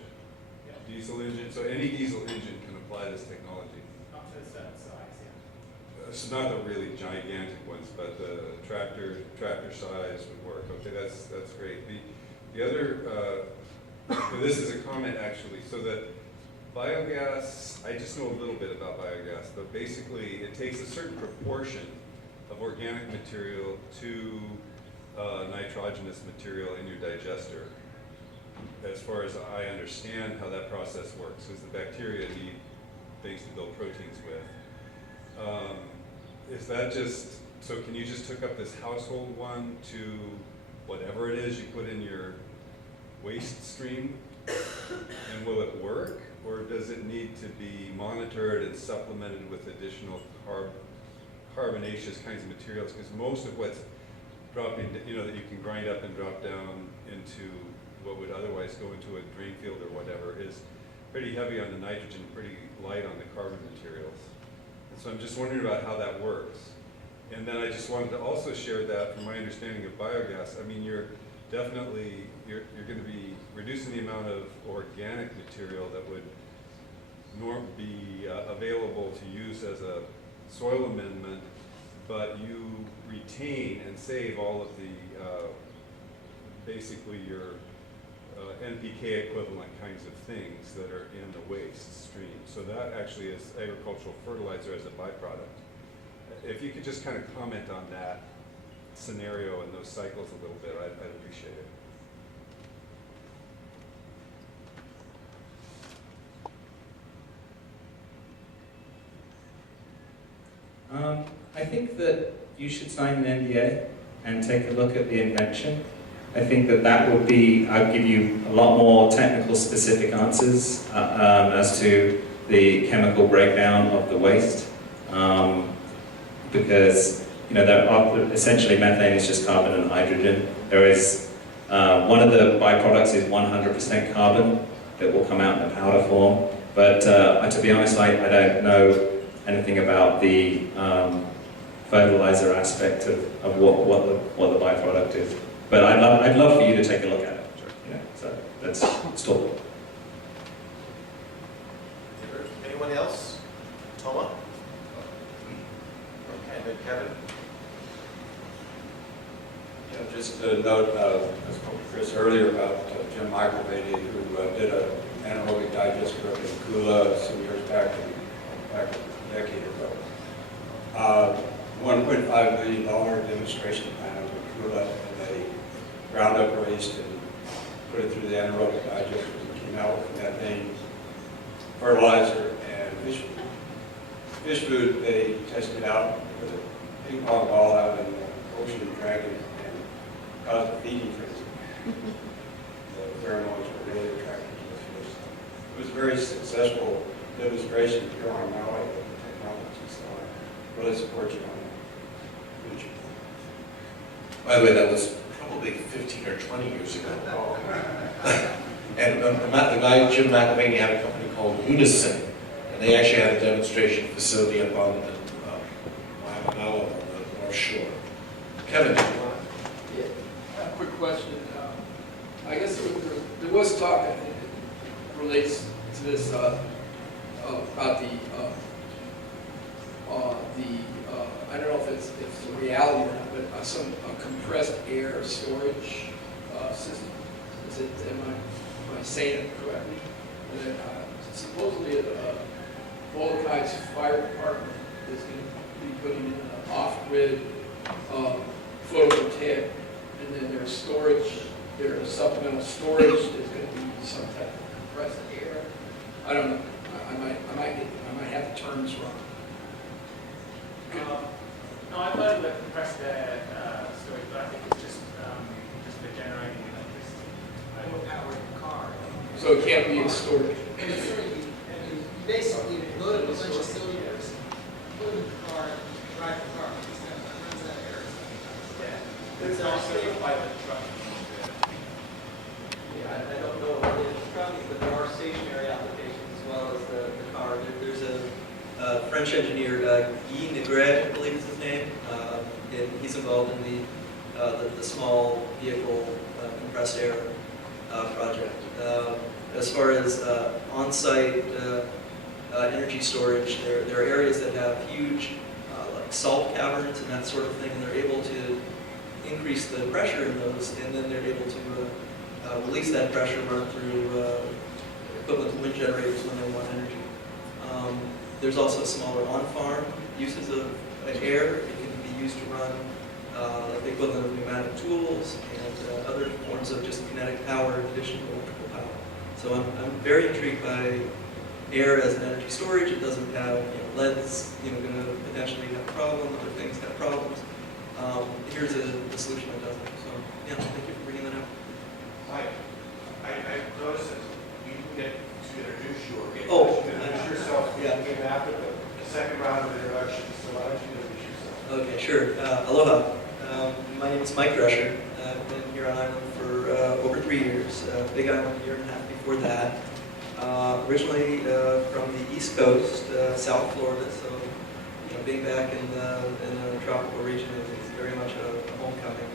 diesel engine? So any diesel engine can apply this technology? Not to a certain size, yeah. So not the really gigantic ones, but the tractor size would work. Okay, that's great. The other, this is a comment actually. So that biogas, I just know a little bit about biogas, but basically it takes a certain proportion of organic material to nitrogenous material in your digester. as far as I understand how that process works, because the bacteria need things to build proteins with. Is that just, so can you just hook up this household one to whatever it is you put in your waste stream, and will it work? Or does it need to be monitored and supplemented with additional carbonaceous kinds of materials? Because most of what's dropping, that you can grind up and drop down into what would otherwise go into a drain field or whatever is pretty heavy on the nitrogen, pretty light on the carbon materials. And so I'm just wondering about how that works. And then I just wanted to also share that from my understanding of biogas, I mean, you're definitely, you're going to be reducing the amount of organic material that would be available to use as a soil amendment, but you retain and save all of the, basically your NPK equivalent kinds of things that are in the waste stream. So that actually is agricultural fertilizer as a byproduct. If you could just kind of comment on that scenario and those cycles a little bit, I'd appreciate it. I think that you should sign an NDA and take a look at the invention. I think that would be, I'd give you a lot more technical specific answers as to the chemical breakdown of the waste. Because, essentially methane is just carbon and hydrogen. There is, one of the byproducts is 100% carbon that will come out in a powder form. But to be honest, I don't know anything about the fertilizer aspect of what the byproduct is. But I'd love for you to take a look at it. So let's talk. Anyone else? Toma? Okay, then Kevin. Just a note, I spoke to Chris earlier about Jim McElvaney, who did an anaerobic digester up in Kula some years back a decade ago. $1.5 million demonstration plan up in Kula, and they ground up waste and put it through the anaerobic digester and came out with methane, fertilizer, and fish food. Fish food, they tested out with a ping pong ball out in the ocean and dragon and caused a feeding frenzy. The pheromones were really attractive to the fish. It was a very successful demonstration here on Maui of the technology, so I really support you on that. By the way, that was probably 15 or 20 years ago. And the guy, Jim McElvaney, had a company called Unison, and they actually had a demonstration facility up on Maui on the North Shore. Kevin, do you want to? Yeah, a quick question. I guess there was talk, I think, it relates to this about I don't know if it's a reality or not, but some compressed air storage system. Am I saying it correctly? And then supposedly Molokai Fire Department is going to be putting in an off-grid photovoltaic, and then their storage, their supplemental storage is going to be some type of compressed air. I don't know. I might have the terms wrong. No, I thought it was compressed storage, but I think it's just for generating electricity. I would power the car. So it can't be a storage. Basically, you load up a bunch of cylinders, put them in the car, drive the car. It runs that air. Yeah. It's also by the truck. Yeah, I don't know what it is trucking, but there are stationary applications as well as the car. There's a French engineer, Guy Negret, I believe is his name, and he's involved in the small vehicle compressed air project. As far as on-site energy storage, there are areas that have huge like salt caverns and that sort of thing, and they're able to increase the pressure in those, and then they're able to release that pressure, run through equivalent to wind generators when they want energy. There's also smaller on-farm uses of air. It can be used to run the equivalent of pneumatic tools, and other forms of just kinetic power in addition to electrical power. So I'm very intrigued by air as an energy storage. It doesn't have, lead's, going to potentially have a problem, other things have problems. Here's a solution that doesn't. So, yeah, thank you for bringing that up. Mike, I noticed that you didn't get to introduce you or get Oh, to introduce yourself. Yeah. You came after the second round of introductions, so why don't you introduce yourself? Okay, sure. Aloha. My name is Mike Drescher. I've been here on island for over 3 years. Big Island a year and a half before that. Originally from the East Coast, South Florida, so being back in the tropical region is very much a homecoming.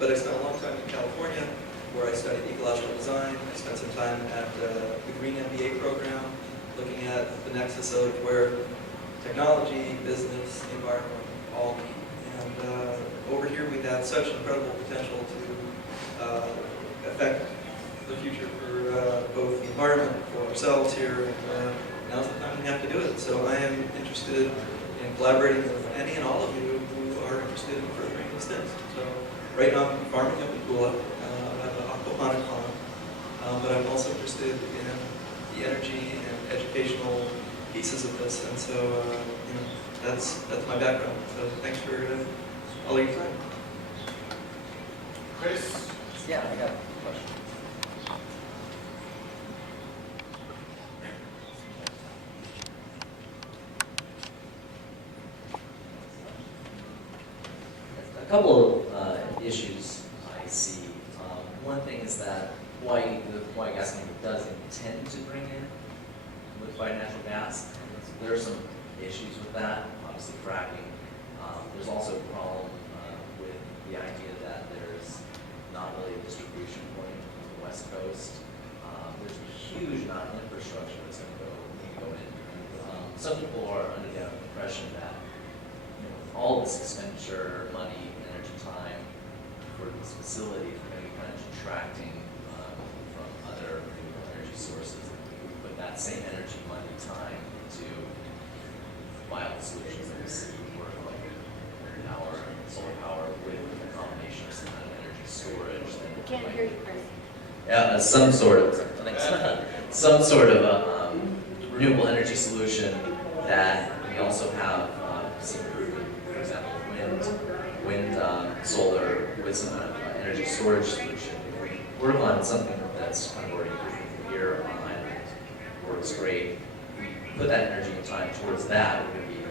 But I spent a long time in California, where I studied ecological design. I spent some time at the Green MBA program, looking at the nexus of where technology, business, environment all meet. And over here we have such incredible potential to affect the future for both the environment, for ourselves here, and now's the time we have to do it. So I am interested in collaborating with any and all of you who are interested in furthering these things. So right now I'm farming up in Kula. I have an aquaponic farm, but I'm also interested in the energy and educational pieces of this, and so that's my background. So thanks for all your time. Chris? Yeah, I got a question. A couple of issues I see. One thing is that the Hawaii gas company does intend to bring in liquefied natural gas. There are some issues with that, obviously fracking. There's also a problem with the idea that there's not really a distribution point on the West Coast. There's a huge amount of infrastructure that's going to need to go in. Some people are under the impression that all this expenditure, money, energy, time for these facilities are going to be kind of detracting from other renewable energy sources. If we put that same energy, money, time into viable solutions that we see work like wind power and solar power with a combination of some kind of energy storage. We can't hear you, Chris. Yeah, some sort of renewable energy solution that we also have seen proven, for example, wind, solar with some energy storage solution. If we work on something that's kind of already proven here on island, works great. If we put that energy and time towards that, we're going to be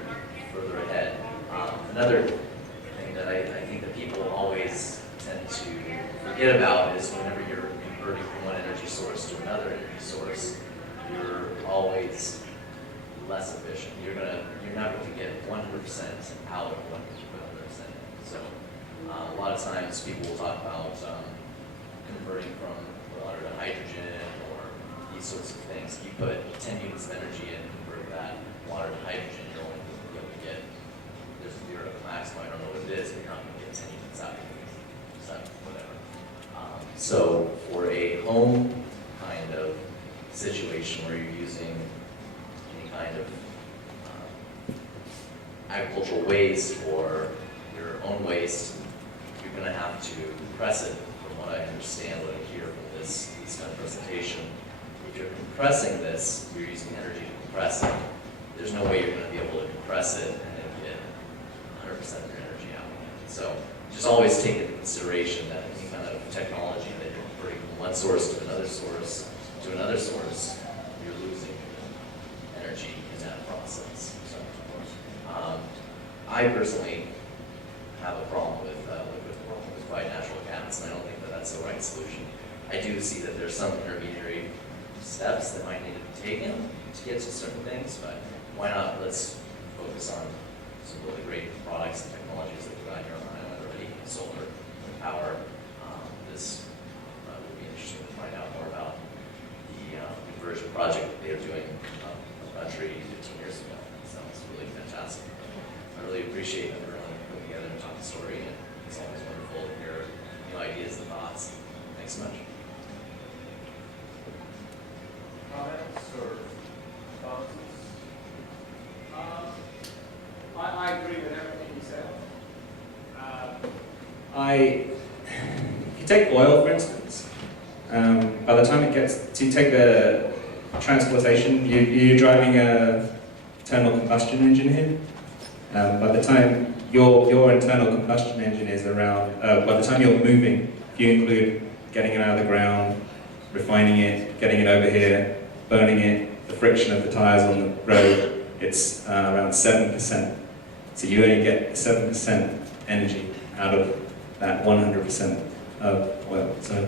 further ahead. Another thing that I think that people always tend to forget about is whenever you're converting from one energy source to another energy source, you're always less efficient. You're not going to get 100% out of what you put 100% in. So a lot of times people will talk about converting from water to hydrogen or these sorts of things. If you put 10 units of energy in and convert that water to hydrogen, you're only going to be able to get, there's a theory of the maximum, I don't know what it is, but you're not going to get 10 units out of it, whatever. So for a home kind of situation where you're using any kind of agricultural waste or your own waste, you're going to have to compress it, from what I understand, what I hear from this kind of presentation. If you're compressing this, you're using energy to compress it. There's no way you're going to be able to compress it and then get 100% of your energy out. So just always take into consideration that any kind of technology that you're converting from one source to another source, you're losing energy in that process. So, I personally have a problem with liquefied natural gas, and I don't think that that's the right solution. I do see that there's some intermediary steps that might need to be taken to get to certain things, but why not let's focus on some really great products and technologies that we've got here on the island already, solar, wind power. This would be interesting to find out more about the conversion project that they were doing in the country 15 years ago. That sounds really fantastic. I really appreciate everyone putting together and talking story, and it's always wonderful to hear new ideas and thoughts. Thanks so much. Comments or responses? I agree with everything you said. if you take oil, for instance, by the time it gets, so you take the transportation, you're driving a internal combustion engine here. By the time your internal combustion engine is around, by the time you're moving, if you include getting it out of the ground, refining it, getting it over here, burning it, the friction of the tires on the road, it's around 7%. So you only get 7% energy out of that 100% of oil. So,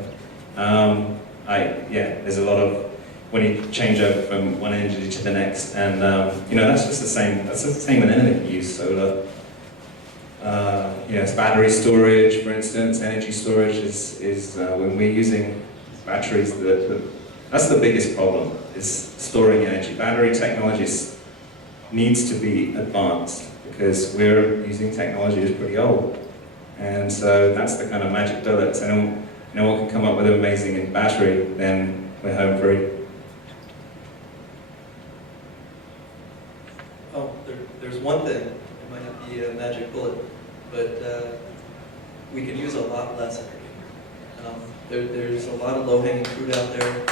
there's a lot of, when you change over from one energy to the next, and that's just the same. That's the same with anything you use. Solar, it's battery storage, for instance. Energy storage is when we're using batteries. That's the biggest problem, is storing energy. Battery technology needs to be advanced because we're using technology that's pretty old, and so that's the kind of magic bullet. So no one can come up with amazing in battery, then we're home free. Oh, there's one thing, it might not be a magic bullet, but we can use a lot less energy. There's a lot of low-hanging fruit out there.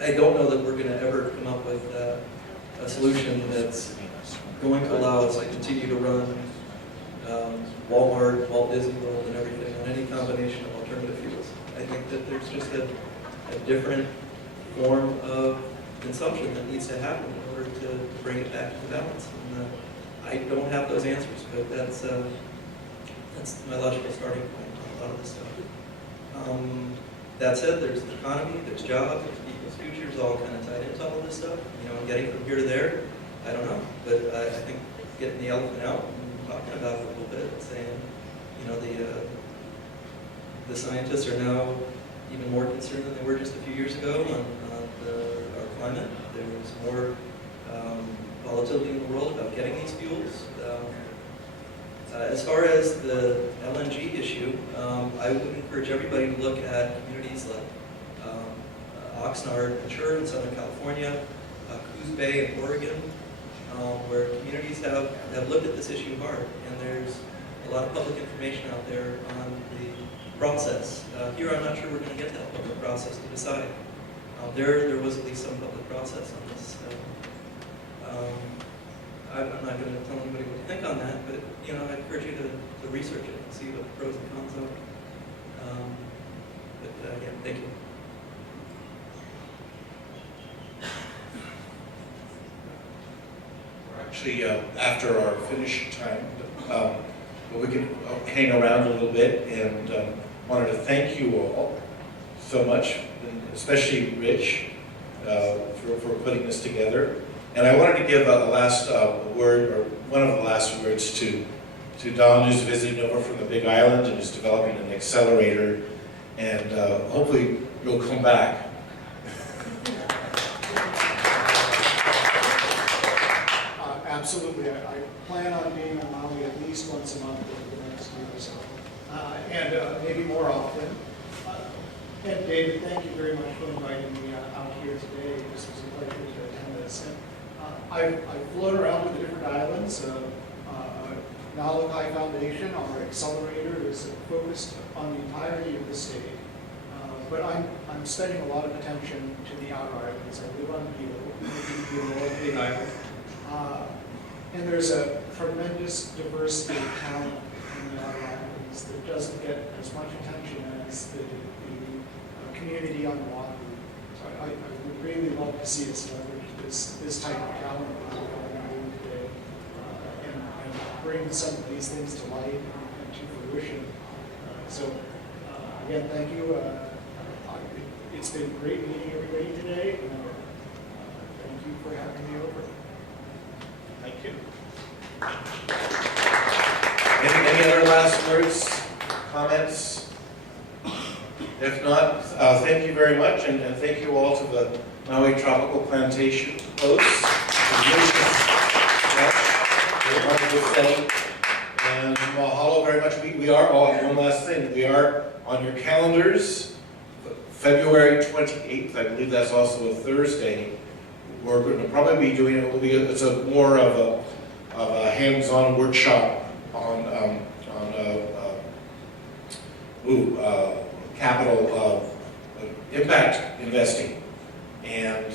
I don't know that we're going to ever come up with a solution that's going to allow us to continue to run Walmart, Walt Disney World, and everything on any combination of alternative fuels. I think that there's just a different form of consumption that needs to happen in order to bring it back to balance. And I don't have those answers, but that's my logical starting point on a lot of this stuff. That said, there's the economy, there's jobs, there's people's futures, all kind of tied into all of this stuff. And getting from here to there, I don't know. But I think getting the elephant out and talking about it a little bit, saying, the scientists are now even more concerned than they were just a few years ago on our climate. There's more volatility in the world about getting these fuels. As far as the LNG issue, I would encourage everybody to look at communities like Oxnard and Chur in Southern California, Coos Bay in Oregon, where communities have looked at this issue hard. And there's a lot of public information out there on the process. Here, I'm not sure we're going to get that public process to decide. There was at least some public process on this. I'm not going to tell anybody what to think on that, but I encourage you to research it and see what the pros and cons are. Again, thank you. We're actually after our finish time, we can hang around a little bit, and wanted to thank you all so much, and especially Rich, for putting this together. And I wanted to give a last word, or one of the last words, to Don, who's visiting over from the Big Island and is developing an accelerator, and hopefully you'll come back. Absolutely. I plan on being on Maui at least once a month over the next year or so, and maybe more often. And David, thank you very much for inviting me out here today. This was a pleasure to attend this. And I've flown around to the different islands. Nalakai Foundation, our accelerator, is focused on the entirety of the state. But I'm spending a lot of attention to the outer islands. I live on the Big Island. And there's a tremendous diversity of talent in the outer islands that doesn't get as much attention as the community on Oahu. So I would really love to see us leverage this type of talent that we're going to do today, and bring some of these things to light and to fruition. Again, thank you. It's been great meeting everybody today, and thank you for having me over. Thank you. Any other last words, comments? If not, thank you very much, and thank you all to the Maui Tropical Plantation hosts. Wonderful setting. And mahalo very much. We are, one last thing, we are on your calendars, February 28th, I believe that's also a Thursday. We're going to probably be doing it's more of a hands-on workshop on capital impact investing. And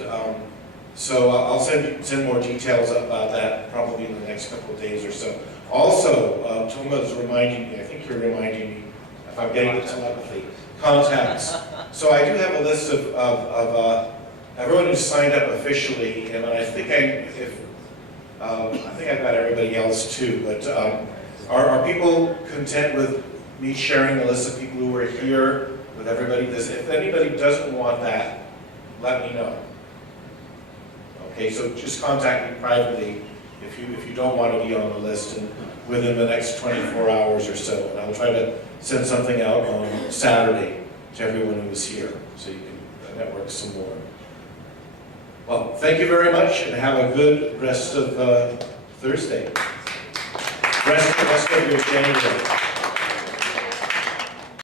so I'll send more details about that probably in the next couple of days or so. Also, Toma's reminding me, I think you're reminding me, if I'm getting the telepathy, contacts. So I do have a list of everyone who's signed up officially, and I think I've got everybody else too, but are people content with me sharing the list of people who were here with everybody? If anybody doesn't want that, let me know. Okay, so just contact me privately if you don't want to be on the list and within the next 24 hours or so. And I'll try to send something out on Saturday to everyone who was here so you can network some more. Well, thank you very much and have a good rest of Thursday. Rest of your January.